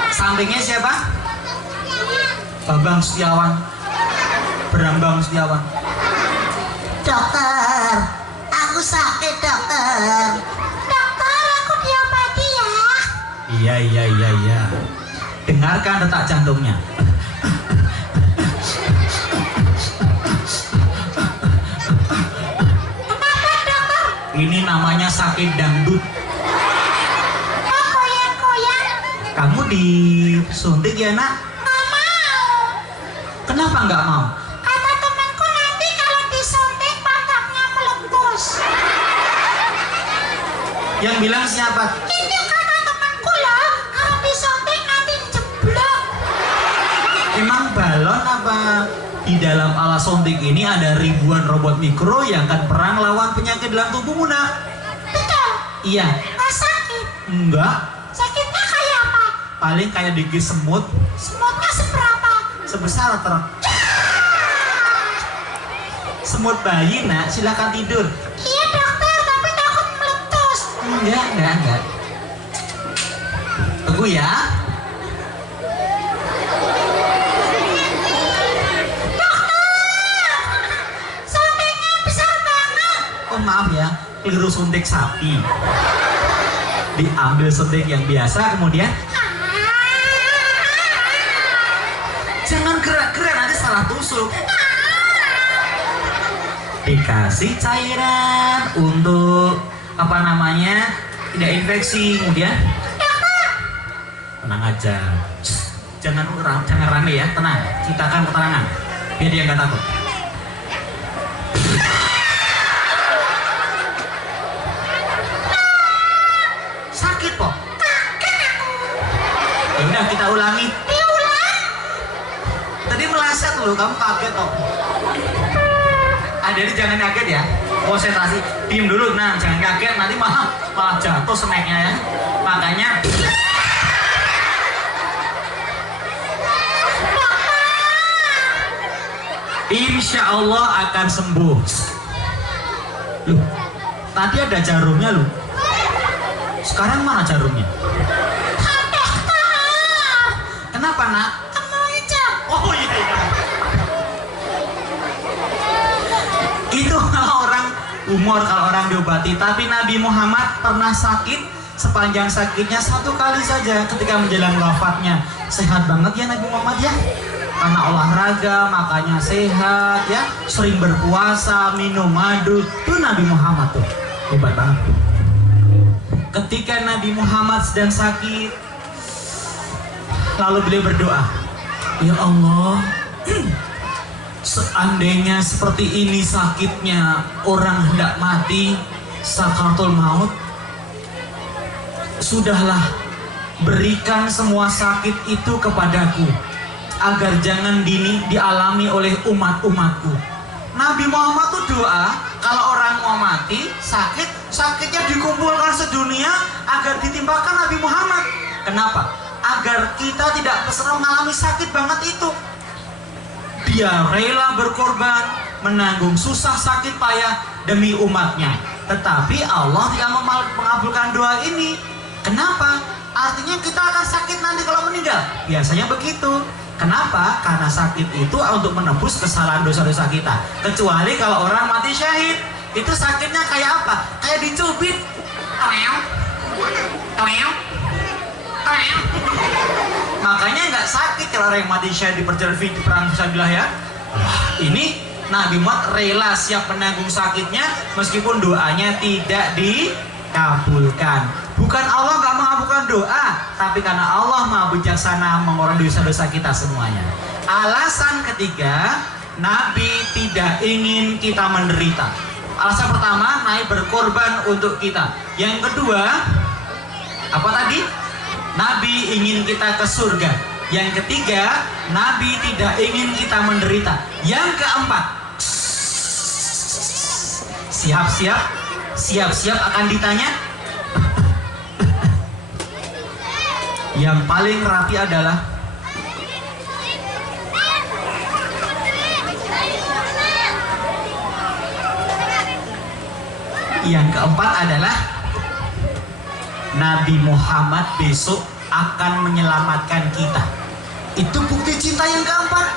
Sampingnya siapa? Bambang Setiawan. Berambang Setiawan. Dokter, aku sakit dokter. Dokter, aku diobati ya. Iya. Dengarkan detak jantungnya. Kenapa dokter? Ini namanya sakit dangdut. Kok koyak-koyak? Kamu disuntik ya nak? Nggak mau. Kenapa nggak mau? Kata temanku nanti kalau disuntik pantatnya meletus. Yang bilang siapa? Ini kata temanku loh, kalau disuntik nanti jeblok. Emang balon apa? Di dalam alat suntik ini ada ribuan robot mikro yang akan perang lawan penyakit dalam tubuhmu nak. Betul. Iya. Nggak sakit. Enggak. Sakitnya kayak apa? Paling kayak digigit semut Semutnya seberapa? sebesar truk. Semut bayi nak, silakan tidur. Iya dokter, tapi takut meletus. Enggak. Tunggu ya. Suntiknya besar banget. Oh maaf ya, keliru suntik sapi. Diambil suntik yang biasa, kemudian jangan gerak-gerak, nanti salah tusuk. Dikasih cairan untuk apa namanya, tidak infeksi, kemudian tenang aja. Jangan rame ya, tenang. Ciptakan ketenangan biar dia nggak takut. Sakit kok. Ya udah kita ulangi. Tadi meleset loh, kamu kaget kok. Jadi jangan kaget ya, konsentrasi, diem dulu. Nah, jangan kaget, nanti malah jatuh snacknya ya. Makanya insya Allah akan sembuh. Loh, tadi ada jarumnya loh. Sekarang mana jarumnya? Kenapa nak? Oh iya. Itu kalau orang umur, kalau orang diobati. Tapi Nabi Muhammad pernah sakit, sepanjang sakitnya satu kali saja ketika menjelang wafatnya. Sehat banget ya Nabi Muhammad ya. Karena olahraga, makanya sehat ya. Sering berpuasa, minum madu. Itu Nabi Muhammad tuh. Hebat banget. Ketika Nabi Muhammad sedang sakit, lalu beliau berdoa, ya Allah, seandainya seperti ini sakitnya orang hendak mati, sakaratul maut, sudahlah berikan semua sakit itu kepadaku, agar jangan dialami oleh umat-umatku. Nabi Muhammad tuh doa, kalau orang mau mati, sakitnya dikumpulkan sedunia agar ditimpakan Nabi Muhammad. Kenapa? Agar kita tidak selalu mengalami sakit banget itu. Dia rela berkorban, menanggung susah sakit payah demi umatnya. Tetapi Allah tidak mengabulkan doa ini. Kenapa? Artinya kita akan sakit nanti kalau meninggal. Biasanya begitu. Kenapa? Karena sakit itu untuk menebus kesalahan dosa-dosa kita. Kecuali kalau orang mati syahid, itu sakitnya kayak apa? Kayak dicubit. Makanya nggak sakit kalau orang yang mati syahid di perang fisabilillah ya. Wah, ini Nabi Muhammad rela siap menanggung sakitnya meskipun doanya tidak dikabulkan. Bukan Allah nggak mengabulkan doa, tapi karena Allah Maha Bijaksana mengurangi dosa-dosa kita semuanya. Alasan ketiga, Nabi tidak ingin kita menderita. Alasan pertama, Nabi berkorban untuk kita. Yang kedua, apa tadi? Nabi ingin kita ke surga. Yang ketiga, Nabi tidak ingin kita menderita. Yang keempat, siap-siap akan ditanya. Yang paling rapi adalah yang keempat adalah Nabi Muhammad besok akan menyelamatkan kita. Itu bukti cinta yang keempat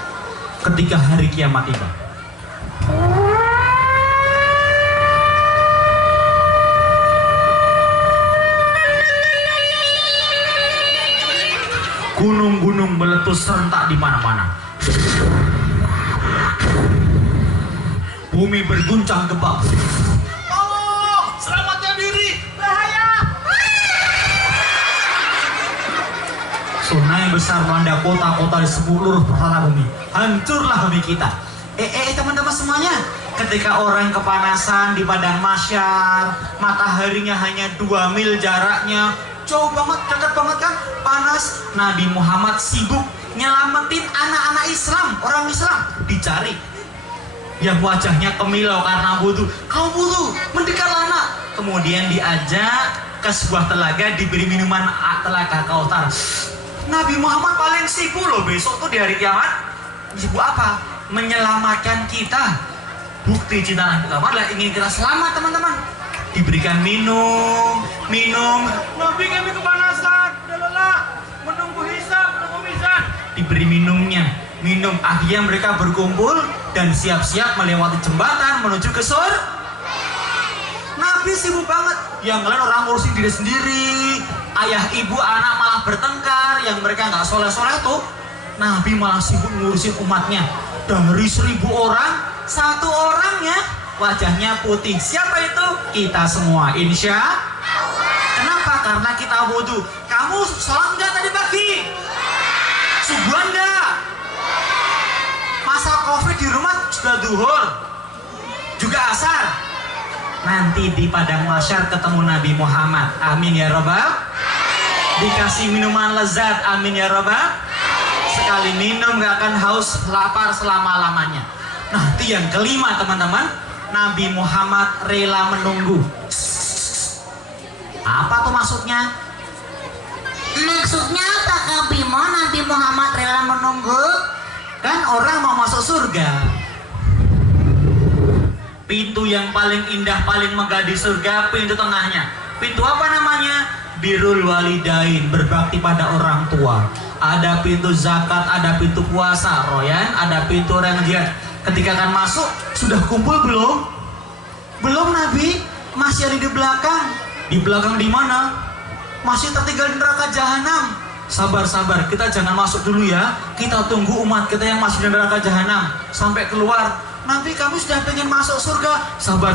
ketika hari kiamat tiba. Gunung-gunung meletus serentak di mana-mana. Bumi berguncang gempa. Oh, selamatkan diri, bahaya! Tsunami besar melanda kota-kota di seluruh pelataran bumi. Hancurlah bumi kita. Teman-teman semuanya, ketika orang kepanasan di padang mahsyar, mataharinya hanya 2 mil jaraknya, jauh banget, dekat banget kan, panas. Nabi Muhammad sibuk nyelamatin anak-anak Islam, orang Islam dicari. Yang wajahnya kemilau karena butuh, kau butuh, mendekatlah nak. Kemudian diajak ke sebuah telaga, diberi minuman telaga Kautsar. Nabi Muhammad paling sibuk loh besok tuh di hari kiamat. Sibuk apa? Menyelamatkan kita. Bukti cinta Nabi Muhammad lah, ingin kita selamat teman-teman. Diberikan minum. Nabi kami kepanasan, udah lelah, menunggu hisab, menunggu mizan. Diberi minum. Akhirnya mereka berkumpul dan siap-siap melewati jembatan menuju ke surga. Nabi sibuk banget. Yang lain orang ngurusin diri sendiri, ayah ibu anak malah bertengkar, yang mereka nggak soleh-soleh tuh. Nabi malah sibuk ngurusin umatnya. Dari 1000 orang, 1 orangnya wajahnya putih. Siapa itu? Kita semua, insya Allah. Kenapa? Karena kita wudu. Kamu sholat nggak tadi pagi? Subuhan nggak? Masa covid di rumah sudah duhur, juga asar. Nanti di padang mahsyar ketemu Nabi Muhammad. Amin ya Rabbal. Dikasih minuman lezat. Amin ya Rabbal. Sekali minum gak akan haus lapar selama-lamanya. Nanti yang kelima teman-teman, Nabi Muhammad rela menunggu. Apa tuh maksudnya? Maksudnya apa Kak Bimo? Nabi Muhammad rela menunggu? Kan orang mau masuk surga. Pintu yang paling indah, paling megah di surga, pintu tengahnya. Pintu apa namanya? Birrul walidain, berbakti pada orang tua. Ada pintu zakat, ada pintu puasa, Royan, ada pintu orang jihad. Ketika akan masuk, sudah kumpul belum? Belum Nabi, masih ada di belakang. Di belakang di mana? Masih tertinggal di neraka jahanam. Sabar, kita jangan masuk dulu ya. Kita tunggu umat kita yang masih di neraka jahanam sampai keluar. Nabi, kami sudah pengen masuk surga. Sabar.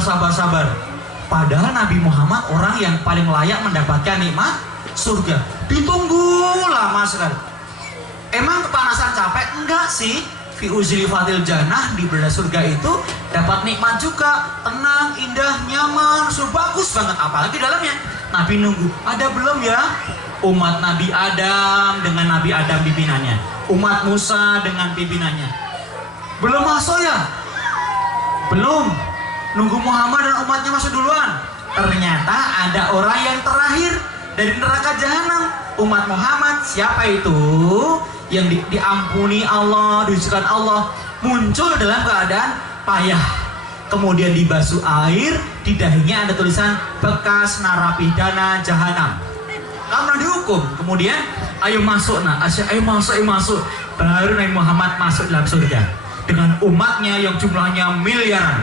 Padahal Nabi Muhammad orang yang paling layak mendapatkan nikmat surga. Ditunggu lama sekali. Emang kepanasan capek? Enggak sih. Fi uzlifatil jannah, di berada surga itu dapat nikmat juga. Tenang, indah, nyaman, bagus banget. Apalagi dalamnya. Nabi nunggu. Ada belum ya? Umat Nabi Adam dengan Nabi Adam pimpinannya. Umat Musa dengan pimpinannya. Belum masuk ya? Belum. Nunggu Muhammad dan umatnya masuk duluan. Ternyata ada orang yang terakhir dari neraka jahanam. Umat Muhammad. Siapa itu? Yang diampuni Allah, disucikan Allah, muncul dalam keadaan payah. Kemudian dibasuh air, di dahinya ada tulisan bekas narapidana jahanam. Kamu dihukum. Kemudian ayo masuk ayo masuk. Baru Nabi Muhammad masuk dalam surga dengan umatnya yang jumlahnya miliaran.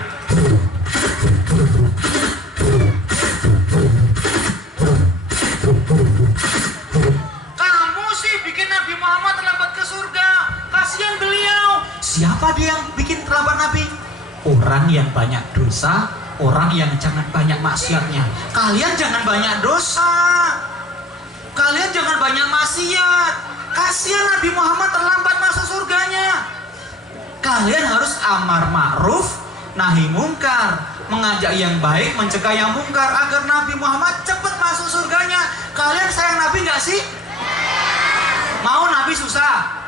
Kamu sih bikin Nabi Muhammad terlambat ke surga. Kasihan beliau. Siapa dia yang bikin terlambat Nabi? Orang yang banyak dosa, orang yang jangan banyak maksiatnya. Kalian jangan banyak dosa. Kalian jangan banyak maksiat. Kasihan Nabi Muhammad terlambat masuk surganya. Kalian harus amar ma'ruf, nahi mungkar, mengajak yang baik, mencegah yang mungkar agar Nabi Muhammad cepat masuk surganya. Kalian sayang Nabi nggak sih? Mau Nabi susah?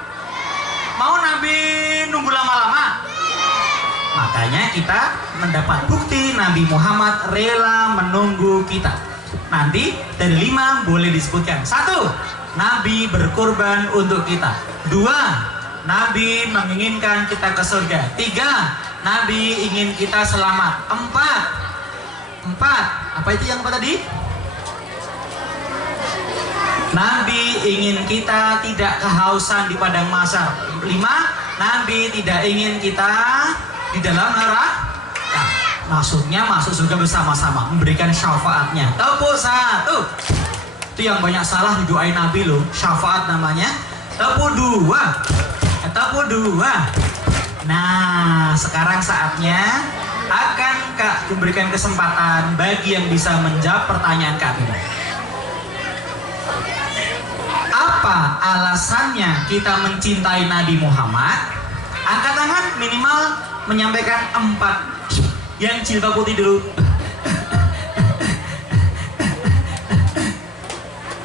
Mau Nabi nunggu lama-lama? Makanya kita mendapat bukti Nabi Muhammad rela menunggu kita. Nanti dari 5 boleh disebutkan. 1. Nabi berkorban untuk kita. 2, Nabi menginginkan kita ke surga. 3, Nabi ingin kita selamat. 4, apa itu yang apa tadi? Nabi ingin kita tidak kehausan di padang mahsyar. 5, Nabi tidak ingin kita di dalam neraka. Nah, maksudnya masuk surga bersama-sama, memberikan syafaatnya. Tepuk 1. Itu yang banyak salah didoain Nabi loh, syafaat namanya. Tepuk 2. Nah, sekarang saatnya akan Kak memberikan kesempatan bagi yang bisa menjawab pertanyaan kami. Apa alasannya kita mencintai Nabi Muhammad? Angkat tangan minimal menyampaikan 4. Yang jilbab putih dulu.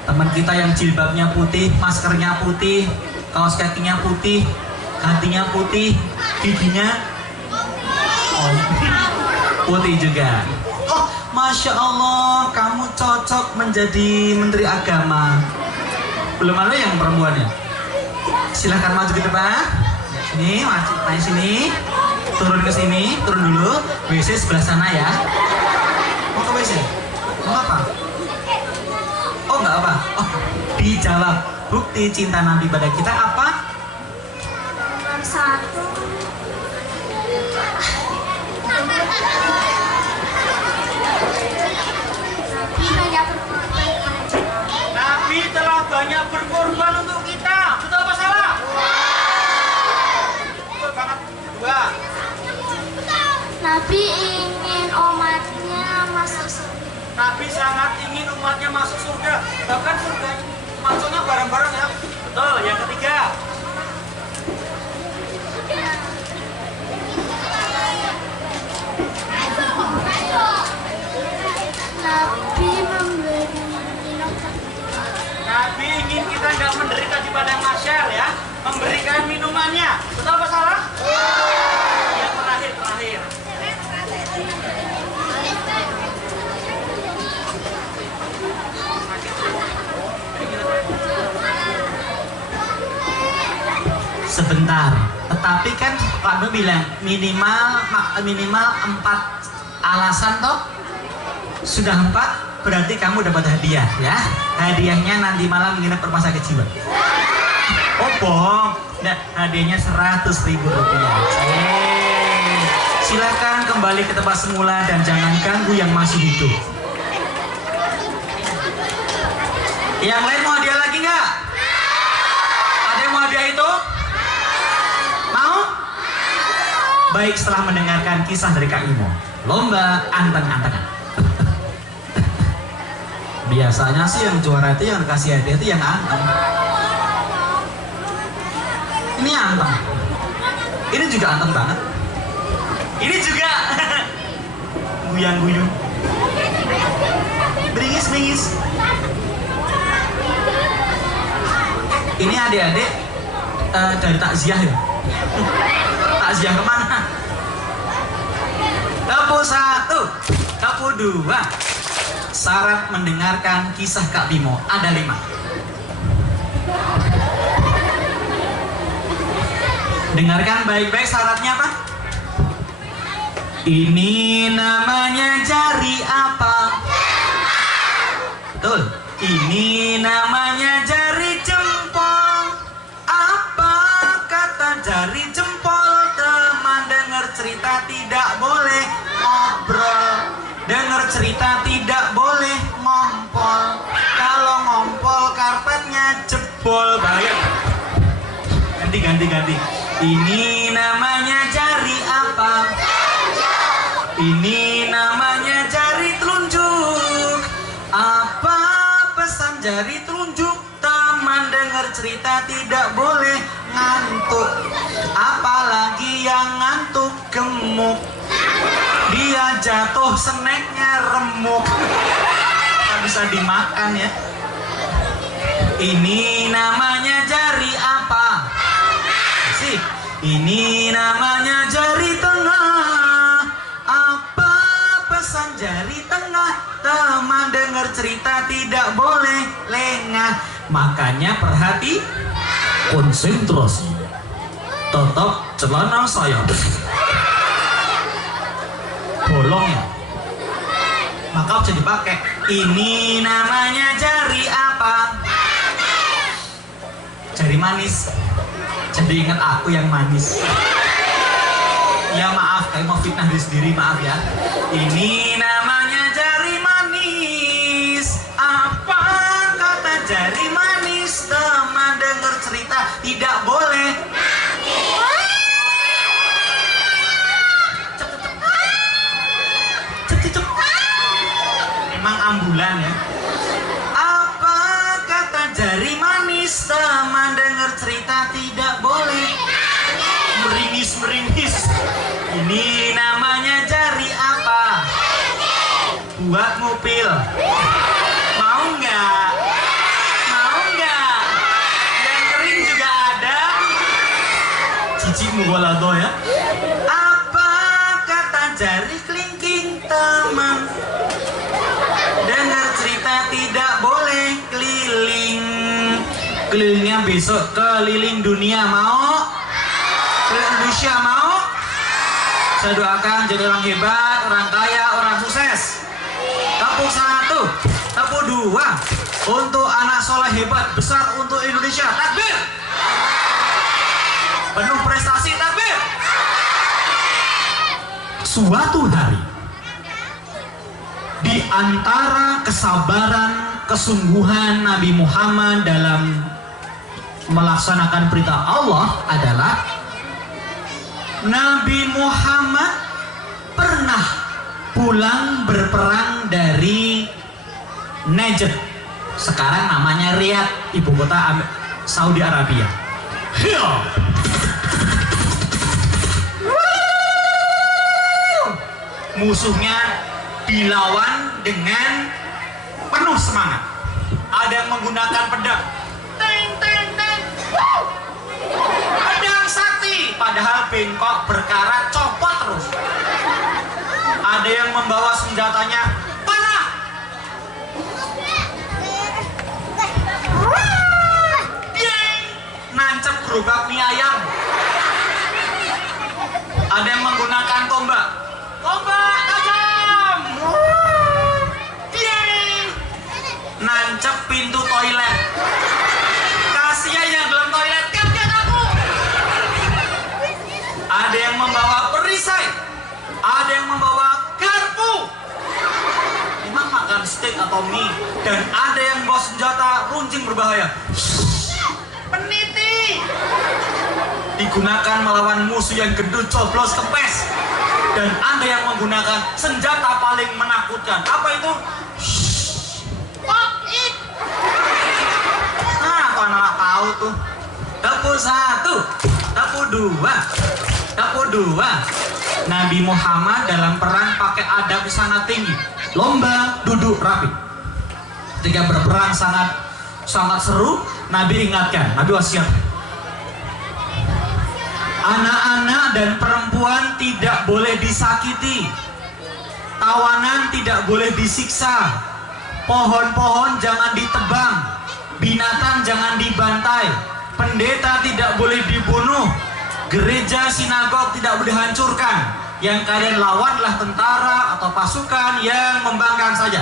Teman kita yang jilbabnya putih, maskernya putih, kaos kakinya putih, hatinya putih, giginya putih juga. Oh, Masya Allah, kamu cocok menjadi Menteri Agama. Belum ada yang perempuannya. Silahkan maju ke depan. Sini, maju, naik sini. Turun ke sini, turun dulu. WC sebelah sana ya. Mau ke WC? Mau apa? Oh, nggak apa. Oh, dijawab. Bukti cinta Nabi pada kita apa? Nomor 1. Nabi telah banyak berkorban untuk kita. Betul apa salah? Betul banget. 2. Nabi ingin umatnya masuk surga. Nabi sangat ingin umatnya masuk surga. Bahkan surga masuknya bareng-bareng ya. Betul. Yang ketiga. Nabi memberi minum. Nabi ingin kita nggak menderita di padang mahsyar ya. Memberikan minumannya. Betul apa salah? Yang terakhir. Sebentar, tetapi kan Pak bilang minimal 4 alasan toh. Sudah 4, berarti kamu dapat hadiah ya. Hadiahnya nanti malam menginap rumah sakit jiwa. Oh bohong, nah, hadiahnya 100.000 rupiah. Silakan kembali ke tempat semula dan jangan ganggu yang masih hidup. Yang lain mau hadiah lagi nggak? Ada yang mau hadiah itu? Mau? Baik, setelah mendengarkan kisah dari Kak Imo, lomba anteng-antengan. Biasanya sih yang juara itu yang kasih hadiah itu yang anteng. Ini anteng. Ini juga anteng banget. Ini juga guyang-guyung. Beringis-beringis. Ini adik-adik dari takziah ya. Takziah kemana? Tepuk 1, tepuk 2. Syarat mendengarkan kisah Kak Bimo ada 5. Dengarkan baik-baik syaratnya apa? Ini namanya jari apa? Betul. Ini namanya jari jempol. Apa kata jari jempol? Teman dengar cerita tidak boleh ngobrol. Dengar cerita tidak boleh ngompol. Kalau ngompol karpetnya jebol. Bahaya. Ganti. Ini namanya jari apa? Ini namanya jari telunjuk. Apa pesan jari telunjuk? Teman dengar cerita tidak boleh ngantuk. Apalagi yang ngantuk gemuk. Dia jatuh snacknya remuk. Tak bisa dimakan ya. Ini namanya jari apa? Sih, ini namanya jari tengah. Apa pesan jari tengah? Teman dengar cerita tidak boleh lengah. Makanya konsentrasi. Tetap celana saya bolong ya, maka bisa dipakai. Ini namanya jari apa? Jari manis. Jadi ingat aku yang manis. Ya maaf, kayak mau fitnah diri sendiri, maaf ya. Ini namanya jari manis. Apa kata jari manis? Teman dengar cerita tidak boleh. Emang ambulan ya. Apa kata jari manis? Teman dengar cerita tidak boleh. Meringis. Ini namanya jari apa? Buat ngupil. Mau nggak? Yang kering juga ada. Cicikmu golado ya. Apa kata jari kelingking? Teman dengar cerita tidak boleh keliling. Kelilingnya besok keliling dunia, mau? Keliling Indonesia, mau? Saya doakan jadi orang hebat, orang kaya, orang sukses. Tepuk 1, tepuk 2 untuk anak soleh hebat besar untuk Indonesia. Takbir. Penuh prestasi, takbir. Suatu hari, di antara kesabaran, kesungguhan Nabi Muhammad dalam melaksanakan perintah Allah adalah Nabi Muhammad pernah pulang berperang dari Najd, sekarang namanya Riyadh, ibu kota Saudi Arabia. Musuhnya dilawan dengan penuh semangat. Ada yang menggunakan pedang, pedang sakti, padahal bengkok berkarat, copot terus. Ada yang membawa senjatanya panah, nancep gerobak mie ayam. Ada yang menggunakan tombak tajam, nancep pintu toilet. Kasihan yang dalam toilet, kaget aku. Ada yang membawa perisai, ada yang membawa garpu, memang makan steak atau mie. Dan ada yang bawa senjata runcing berbahaya, peniti, digunakan melawan musuh yang gendut, coblos, kempes. Dan ada yang menggunakan senjata paling menakutkan. Apa itu? Pop it. Nah, kau anak tahu tuh. Tepuk 1, tepuk 2. Nabi Muhammad dalam perang pakai adab sangat tinggi. Lomba duduk rapi. Ketika berperang sangat seru. Nabi ingatkan, Nabi wasiat, anak-anak dan perempuan tidak boleh disakiti, tawanan tidak boleh disiksa, pohon-pohon jangan ditebang, binatang jangan dibantai, pendeta tidak boleh dibunuh, gereja sinagog tidak boleh hancurkan. Yang kalian lawanlah tentara atau pasukan yang membangkang saja.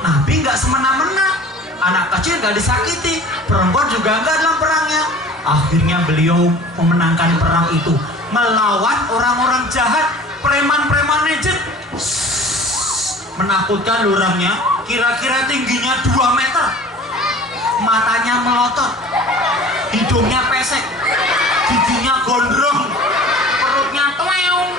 Nabi nggak semena-mena, anak kecil nggak disakiti, perempuan juga nggak dalam perangnya. Akhirnya beliau memenangkan perang itu, melawan orang-orang jahat, preman-preman Najd. Menakutkan lurangnya, kira-kira tingginya 2 meter, matanya melotot, hidungnya pesek, giginya gondrong, perutnya tweong.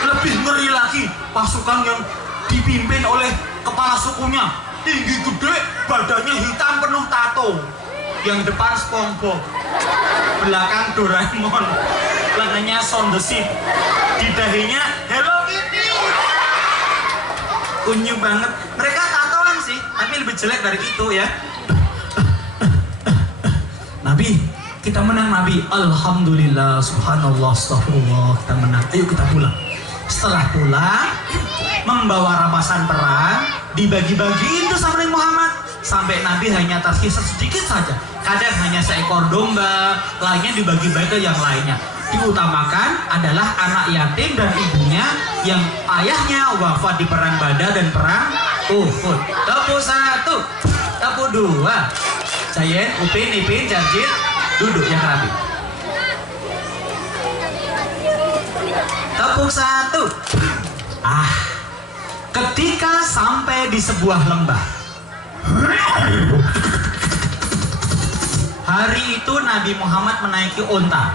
Lebih ngeri lagi, pasukan yang dipimpin oleh kepala sukunya, tinggi gede, badannya hitam penuh tato. Yang depan SpongeBob, belakang Doraemon, lengannya Sound the Sea, di dahinya Hello Kitty. Unyu banget. Mereka tatoan sih, tapi lebih jelek dari itu ya. Nabi, kita menang Nabi. Alhamdulillah, subhanallah, astagfirullah, kita menang. Ayo kita pulang. Setelah pulang, membawa rampasan perang, dibagi-bagiin tuh sama Nabi Muhammad. sampai Nabi hanya tersisa sedikit saja. Kadang hanya seekor domba, lainnya dibagi-bagi yang lainnya. Diutamakan adalah anak yatim dan ibunya yang ayahnya wafat di perang Badar dan perang Uhud. Tepuk 1, tepuk 2. Jayen, Upin, Ipin, Jarjit, duduk yang rapi. Tepuk 1. Ketika sampai di sebuah lembah, hari itu Nabi Muhammad menaiki unta.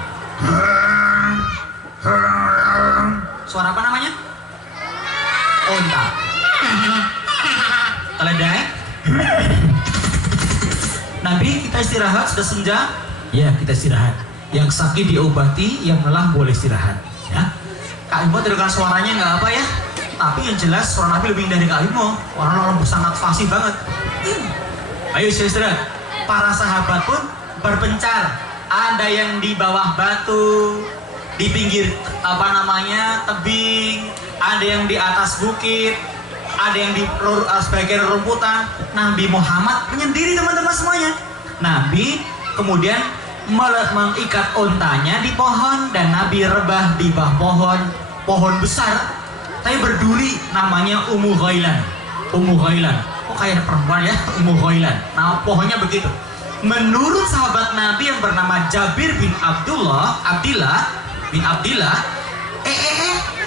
Suara apa namanya? Unta. Keledai. Nabi, kita istirahat, sudah senja. Ya, kita istirahat. Yang sakit diobati, yang lelah boleh istirahat. Ya. Kak Imo dengarkan suaranya nggak apa ya? Tapi yang jelas suara Nabi lebih dari Kak Imo. Orang-orang sangat fasih banget. Ayo istirahat. Para sahabat pun berpencar. Ada yang di bawah batu, di pinggir tebing, ada yang di atas bukit, ada yang di sebagian rumputan. Nabi Muhammad menyendiri teman-teman semuanya. Nabi kemudian mengikat untanya di pohon dan Nabi rebah di bawah pohon besar tapi berduri, namanya Ummu Ghailan. Ummu Ghailan, kok kayak perempuan ya, Ummu Ghailan. Nah, pohonnya begitu. Menurut sahabat Nabi yang bernama Jabir bin Abdillah,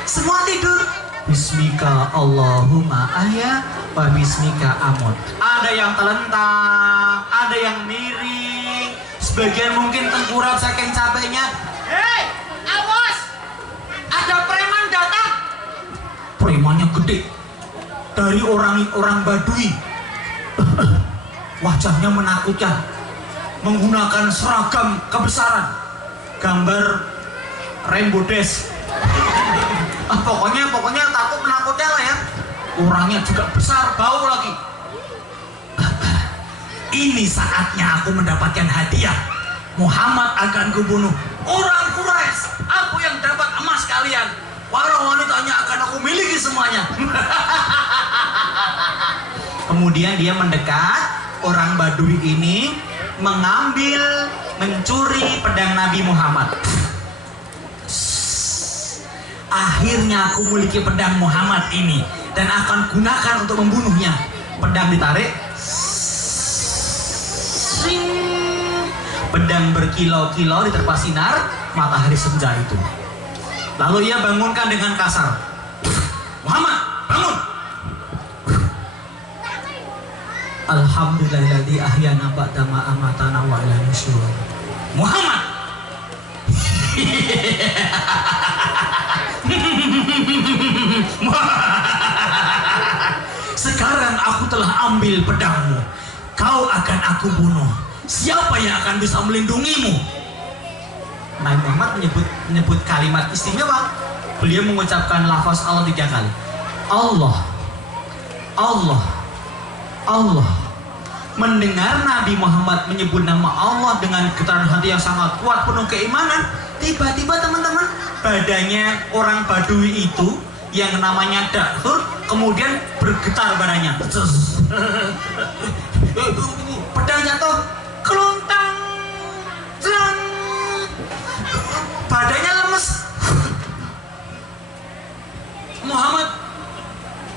semua tidur. Bismika Allahumma ahya wa bismika amut. Ada yang telentang, ada yang miring, sebagian mungkin tengkurap saking capeknya. Hei, awas! Ada preman datang. Premannya gede, dari orang Badui. Wajahnya menakutkan, menggunakan seragam kebesaran, gambar Rainbow Dash. Pokoknya takut menakutnya lah ya. Orangnya juga besar, bau lagi. Ini saatnya aku mendapatkan hadiah. Muhammad akan kubunuh. Orang Quraisy, aku yang dapat emas kalian. Para wanitanya akan aku miliki semuanya. Kemudian dia mendekat. Orang Badui ini mencuri pedang Nabi Muhammad. Akhirnya aku memiliki pedang Muhammad ini dan akan gunakan untuk membunuhnya. Pedang ditarik, pedang berkilau-kilau diterpa sinar matahari senja itu. Lalu ia bangunkan dengan kasar, Muhammad, bangun. Alhamdulillahilladzi ahyana ba'da ma amatana wa ilaihi nusyur. Muhammad. Sekarang aku telah ambil pedangmu. Kau akan aku bunuh. Siapa yang akan bisa melindungimu? Nabi Muhammad menyebut kalimat istimewa. Beliau mengucapkan lafaz Allah 3 kali. Allah. Mendengar Nabi Muhammad menyebut nama Allah dengan getaran hati yang sangat kuat penuh keimanan, tiba-tiba teman-teman, badannya orang Badui itu yang namanya Dakhur kemudian bergetar badannya. Pedang jatuh, kelontang, badannya lemes. Muhammad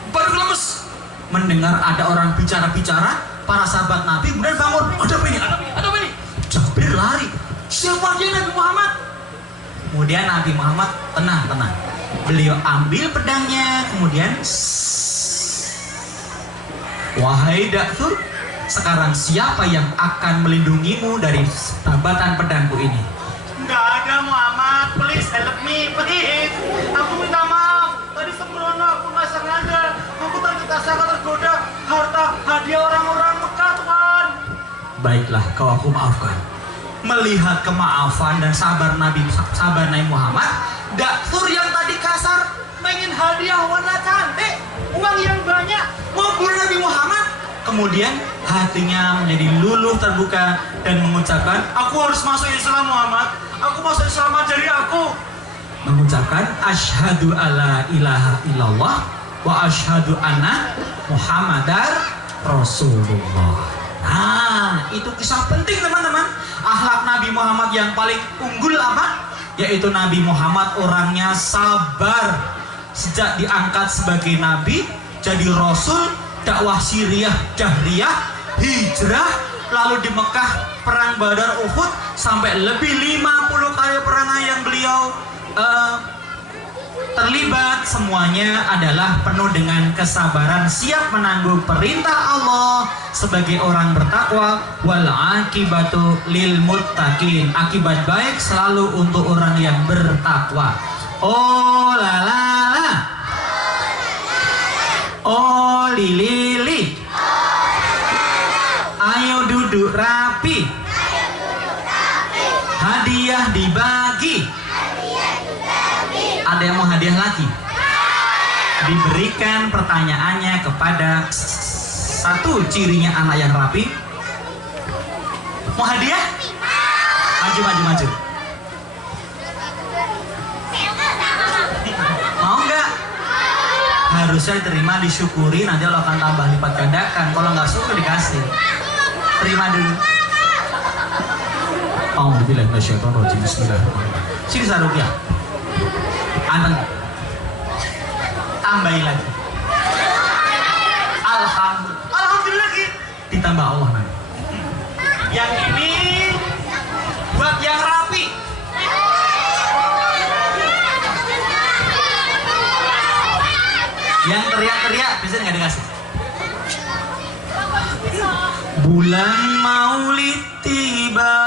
baru lemes. Mendengar ada orang bicara-bicara, para sahabat Nabi kemudian bangun. Ada apa ini? Jabir lari. Siapa dia Nabi Muhammad? Kemudian Nabi Muhammad tenang. Beliau ambil pedangnya, kemudian wahai Dakhur, sekarang siapa yang akan melindungimu dari sabatan pedangku ini? Nggak ada Muhammad, please help me, please. Aku minta maaf, tadi sembrono, aku nggak sengaja. Aku tergoda harta hadiah orang-orang Mekah, Tuhan. Baiklah, kau aku maafkan. Melihat kemaafan dan sabar Nabi Muhammad, Dakhur yang tadi kasar pengen hadiah warna cantik, uang yang banyak, mau bunuh Nabi Muhammad. Kemudian hatinya menjadi luluh terbuka dan mengucapkan, aku harus masuk Islam Muhammad, aku masuk Islam, ajari aku. Mengucapkan asyhadu alla ilaha illallah wa asyhadu anna Muhammadar Rasulullah. Nah, itu kisah penting teman-teman. Akhlak Nabi Muhammad yang paling unggul apa? Yaitu Nabi Muhammad orangnya sabar. Sejak diangkat sebagai Nabi, jadi Rasul, dakwah Syriah, Dahriyah, hijrah, lalu di Mekah perang Badar Uhud, sampai lebih 50 kali perangan yang beliau terlibat, semuanya adalah penuh dengan kesabaran, siap menanggung perintah Allah sebagai orang bertakwa. Wal akibatu lil muttaqin, akibat baik selalu untuk orang yang bertakwa. Oh la la la, oh lili, ayo duduk rapi, hadiah dibagi. Ada yang mau hadiah lagi? Diberikan pertanyaannya kepada satu cirinya anak yang rapi. Mau hadiah? Maju. Mau nggak? Harusnya diterima, disyukuri, nanti Allah akan tambah lipat gandakan. Kalau nggak syukur dikasih. Terima dulu. Alhamdulillah, minasyaitonir rajim. Bismillahirrahmanirrahim. Sini Sarupiah. Anteng. Tambahin lagi. Alhamdulillah lagi. Ditambah Allah nanti. Yang ini buat yang rapi. Yang teriak-teriak bisa nggak dikasih. Bulan Maulid tiba,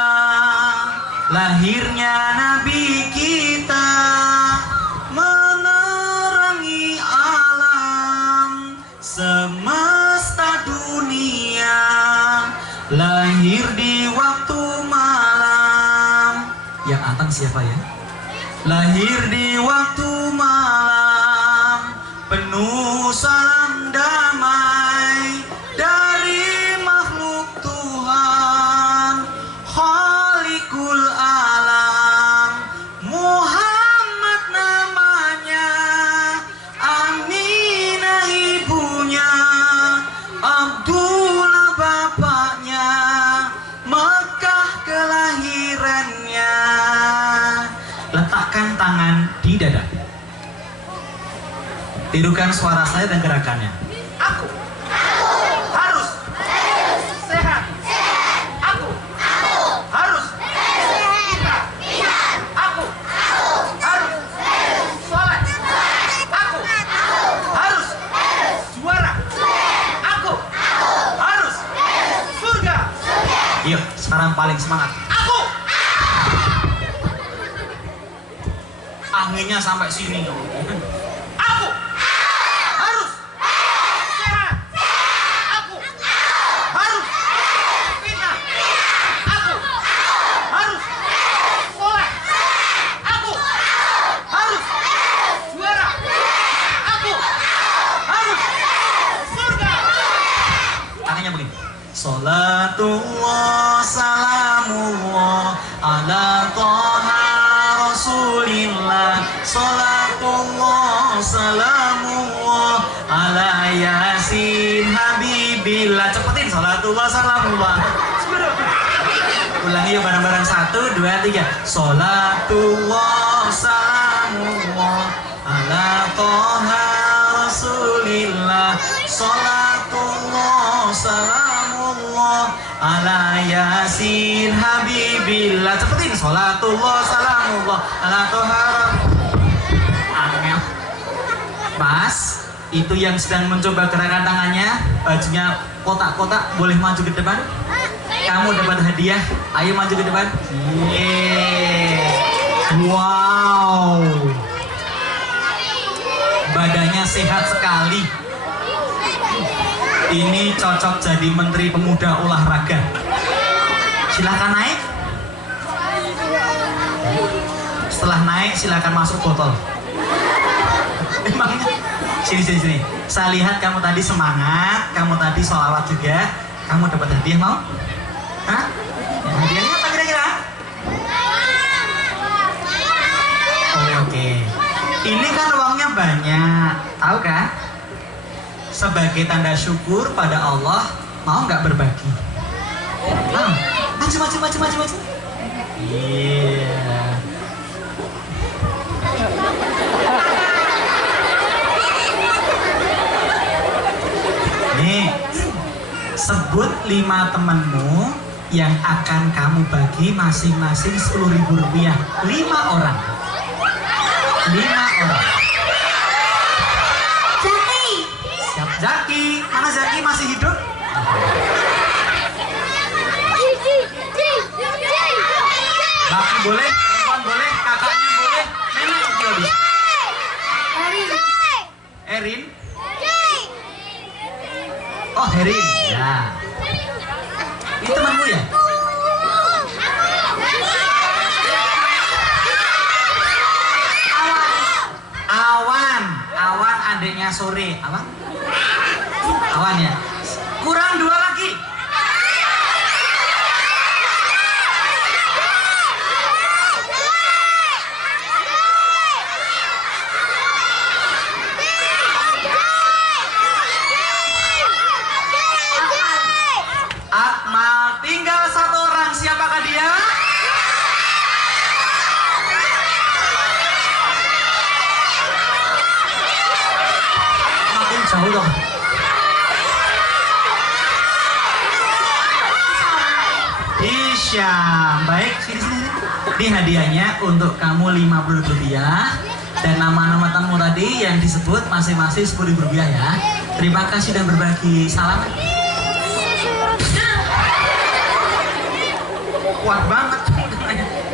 lahirnya Nabi kita, menerangi alam semesta dunia, lahir di waktu malam. Yang anteng siapa ya? Lahir di waktu malam, penuh salam damai dari makhluk Tuhan, Khaliqul Alam. Muhammad namanya, Aminah ibunya, Abdullah bapaknya, Mekah kelahirannya. Letakkan tangan di dada. Tirukan suara saya dan gerakannya. Aku harus sehat. Aku harus pintar. Aku harus soleh. Aku harus juara. Aku harus surga. Yuk, sekarang paling semangat. Aku. Anginnya sampai sini. Aku harus sehat. Aku harus pintar. Aku harus soleh. Aku harus juara. Aku harus surga. Tangannya begini. Salatullah salamullah ala Toha Rasulillah. Salatullah salamullah ala Yasin Habibillah. Cepetin. Salatullah salamullah. Ulangi yuk bareng-bareng. 1, 2, 3. Salatullah salamullah ala Toha Rasulillah. Salatullah salamullah ala Yasin Habibillah. Cepetin. Salatullah salamullah ala Toha. Angel. Pas. Itu yang sedang mencoba gerakan tangannya, bajunya kotak-kotak, boleh maju ke depan. Kamu dapat hadiah. Ayo maju ke depan. Wow. Badannya sehat sekali. Ini cocok jadi Menteri Pemuda Olahraga. Silahkan naik. Setelah naik silahkan masuk botol. Emangnya sini. Saya lihat kamu tadi semangat, kamu tadi sholawat juga, kamu dapat hadiah mau? Hah? Ya, hadiahnya apa kira-kira? Oke. Ini kan uangnya banyak, tahu kan? sebagai tanda syukur pada Allah, mau nggak berbagi? Maju. Iya. Nih, sebut 5 temenmu yang akan kamu bagi masing-masing 10.000 rupiah. 5 orang. 5 orang. Jaki. Siap, Zaki. Mana Zaki, masih hidup? Laki boleh, perempuan boleh, kakaknya boleh, nenek boleh. Erin? Oh, Herin. Ya. Ini temanmu ya? Awan adiknya Sore. Awan ya. Kurang 2 lagi. Akmal, tinggal 1 orang. Siapakah dia? Makin jauh dong. Isya. Baik, sini. Ini hadiahnya untuk kamu 50.000 rupiah. Dan nama-nama tamu tadi yang disebut masing-masing 10.000 rupiah ya. Terima kasih dan berbagi salam. Kuat banget.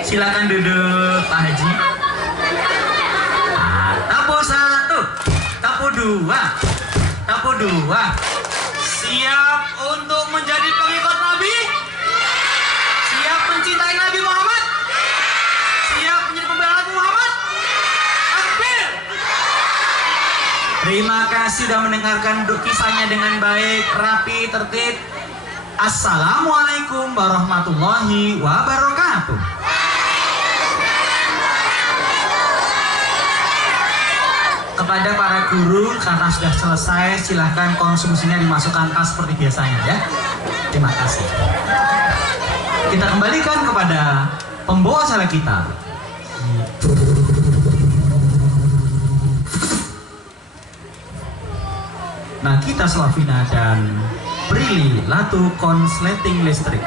Silakan duduk Pak Haji. Tapu 1, tapu 2, tapu 2. Siap untuk menjadi pengikut Nabi? Siap mencintai Nabi Muhammad? Siap menjadi pembela Nabi Muhammad? Takbir. Terima kasih sudah mendengarkan kisahnya dengan baik, rapi, tertib. Assalamualaikum warahmatullahi wabarakatuh. Kepada para guru, karena sudah selesai, silahkan konsumsinya dimasukkan tas seperti biasanya ya. Terima kasih. Kita kembalikan kepada pembawa acara kita. Nagita Slavina dan Prilly Latu Konsleting Listrik.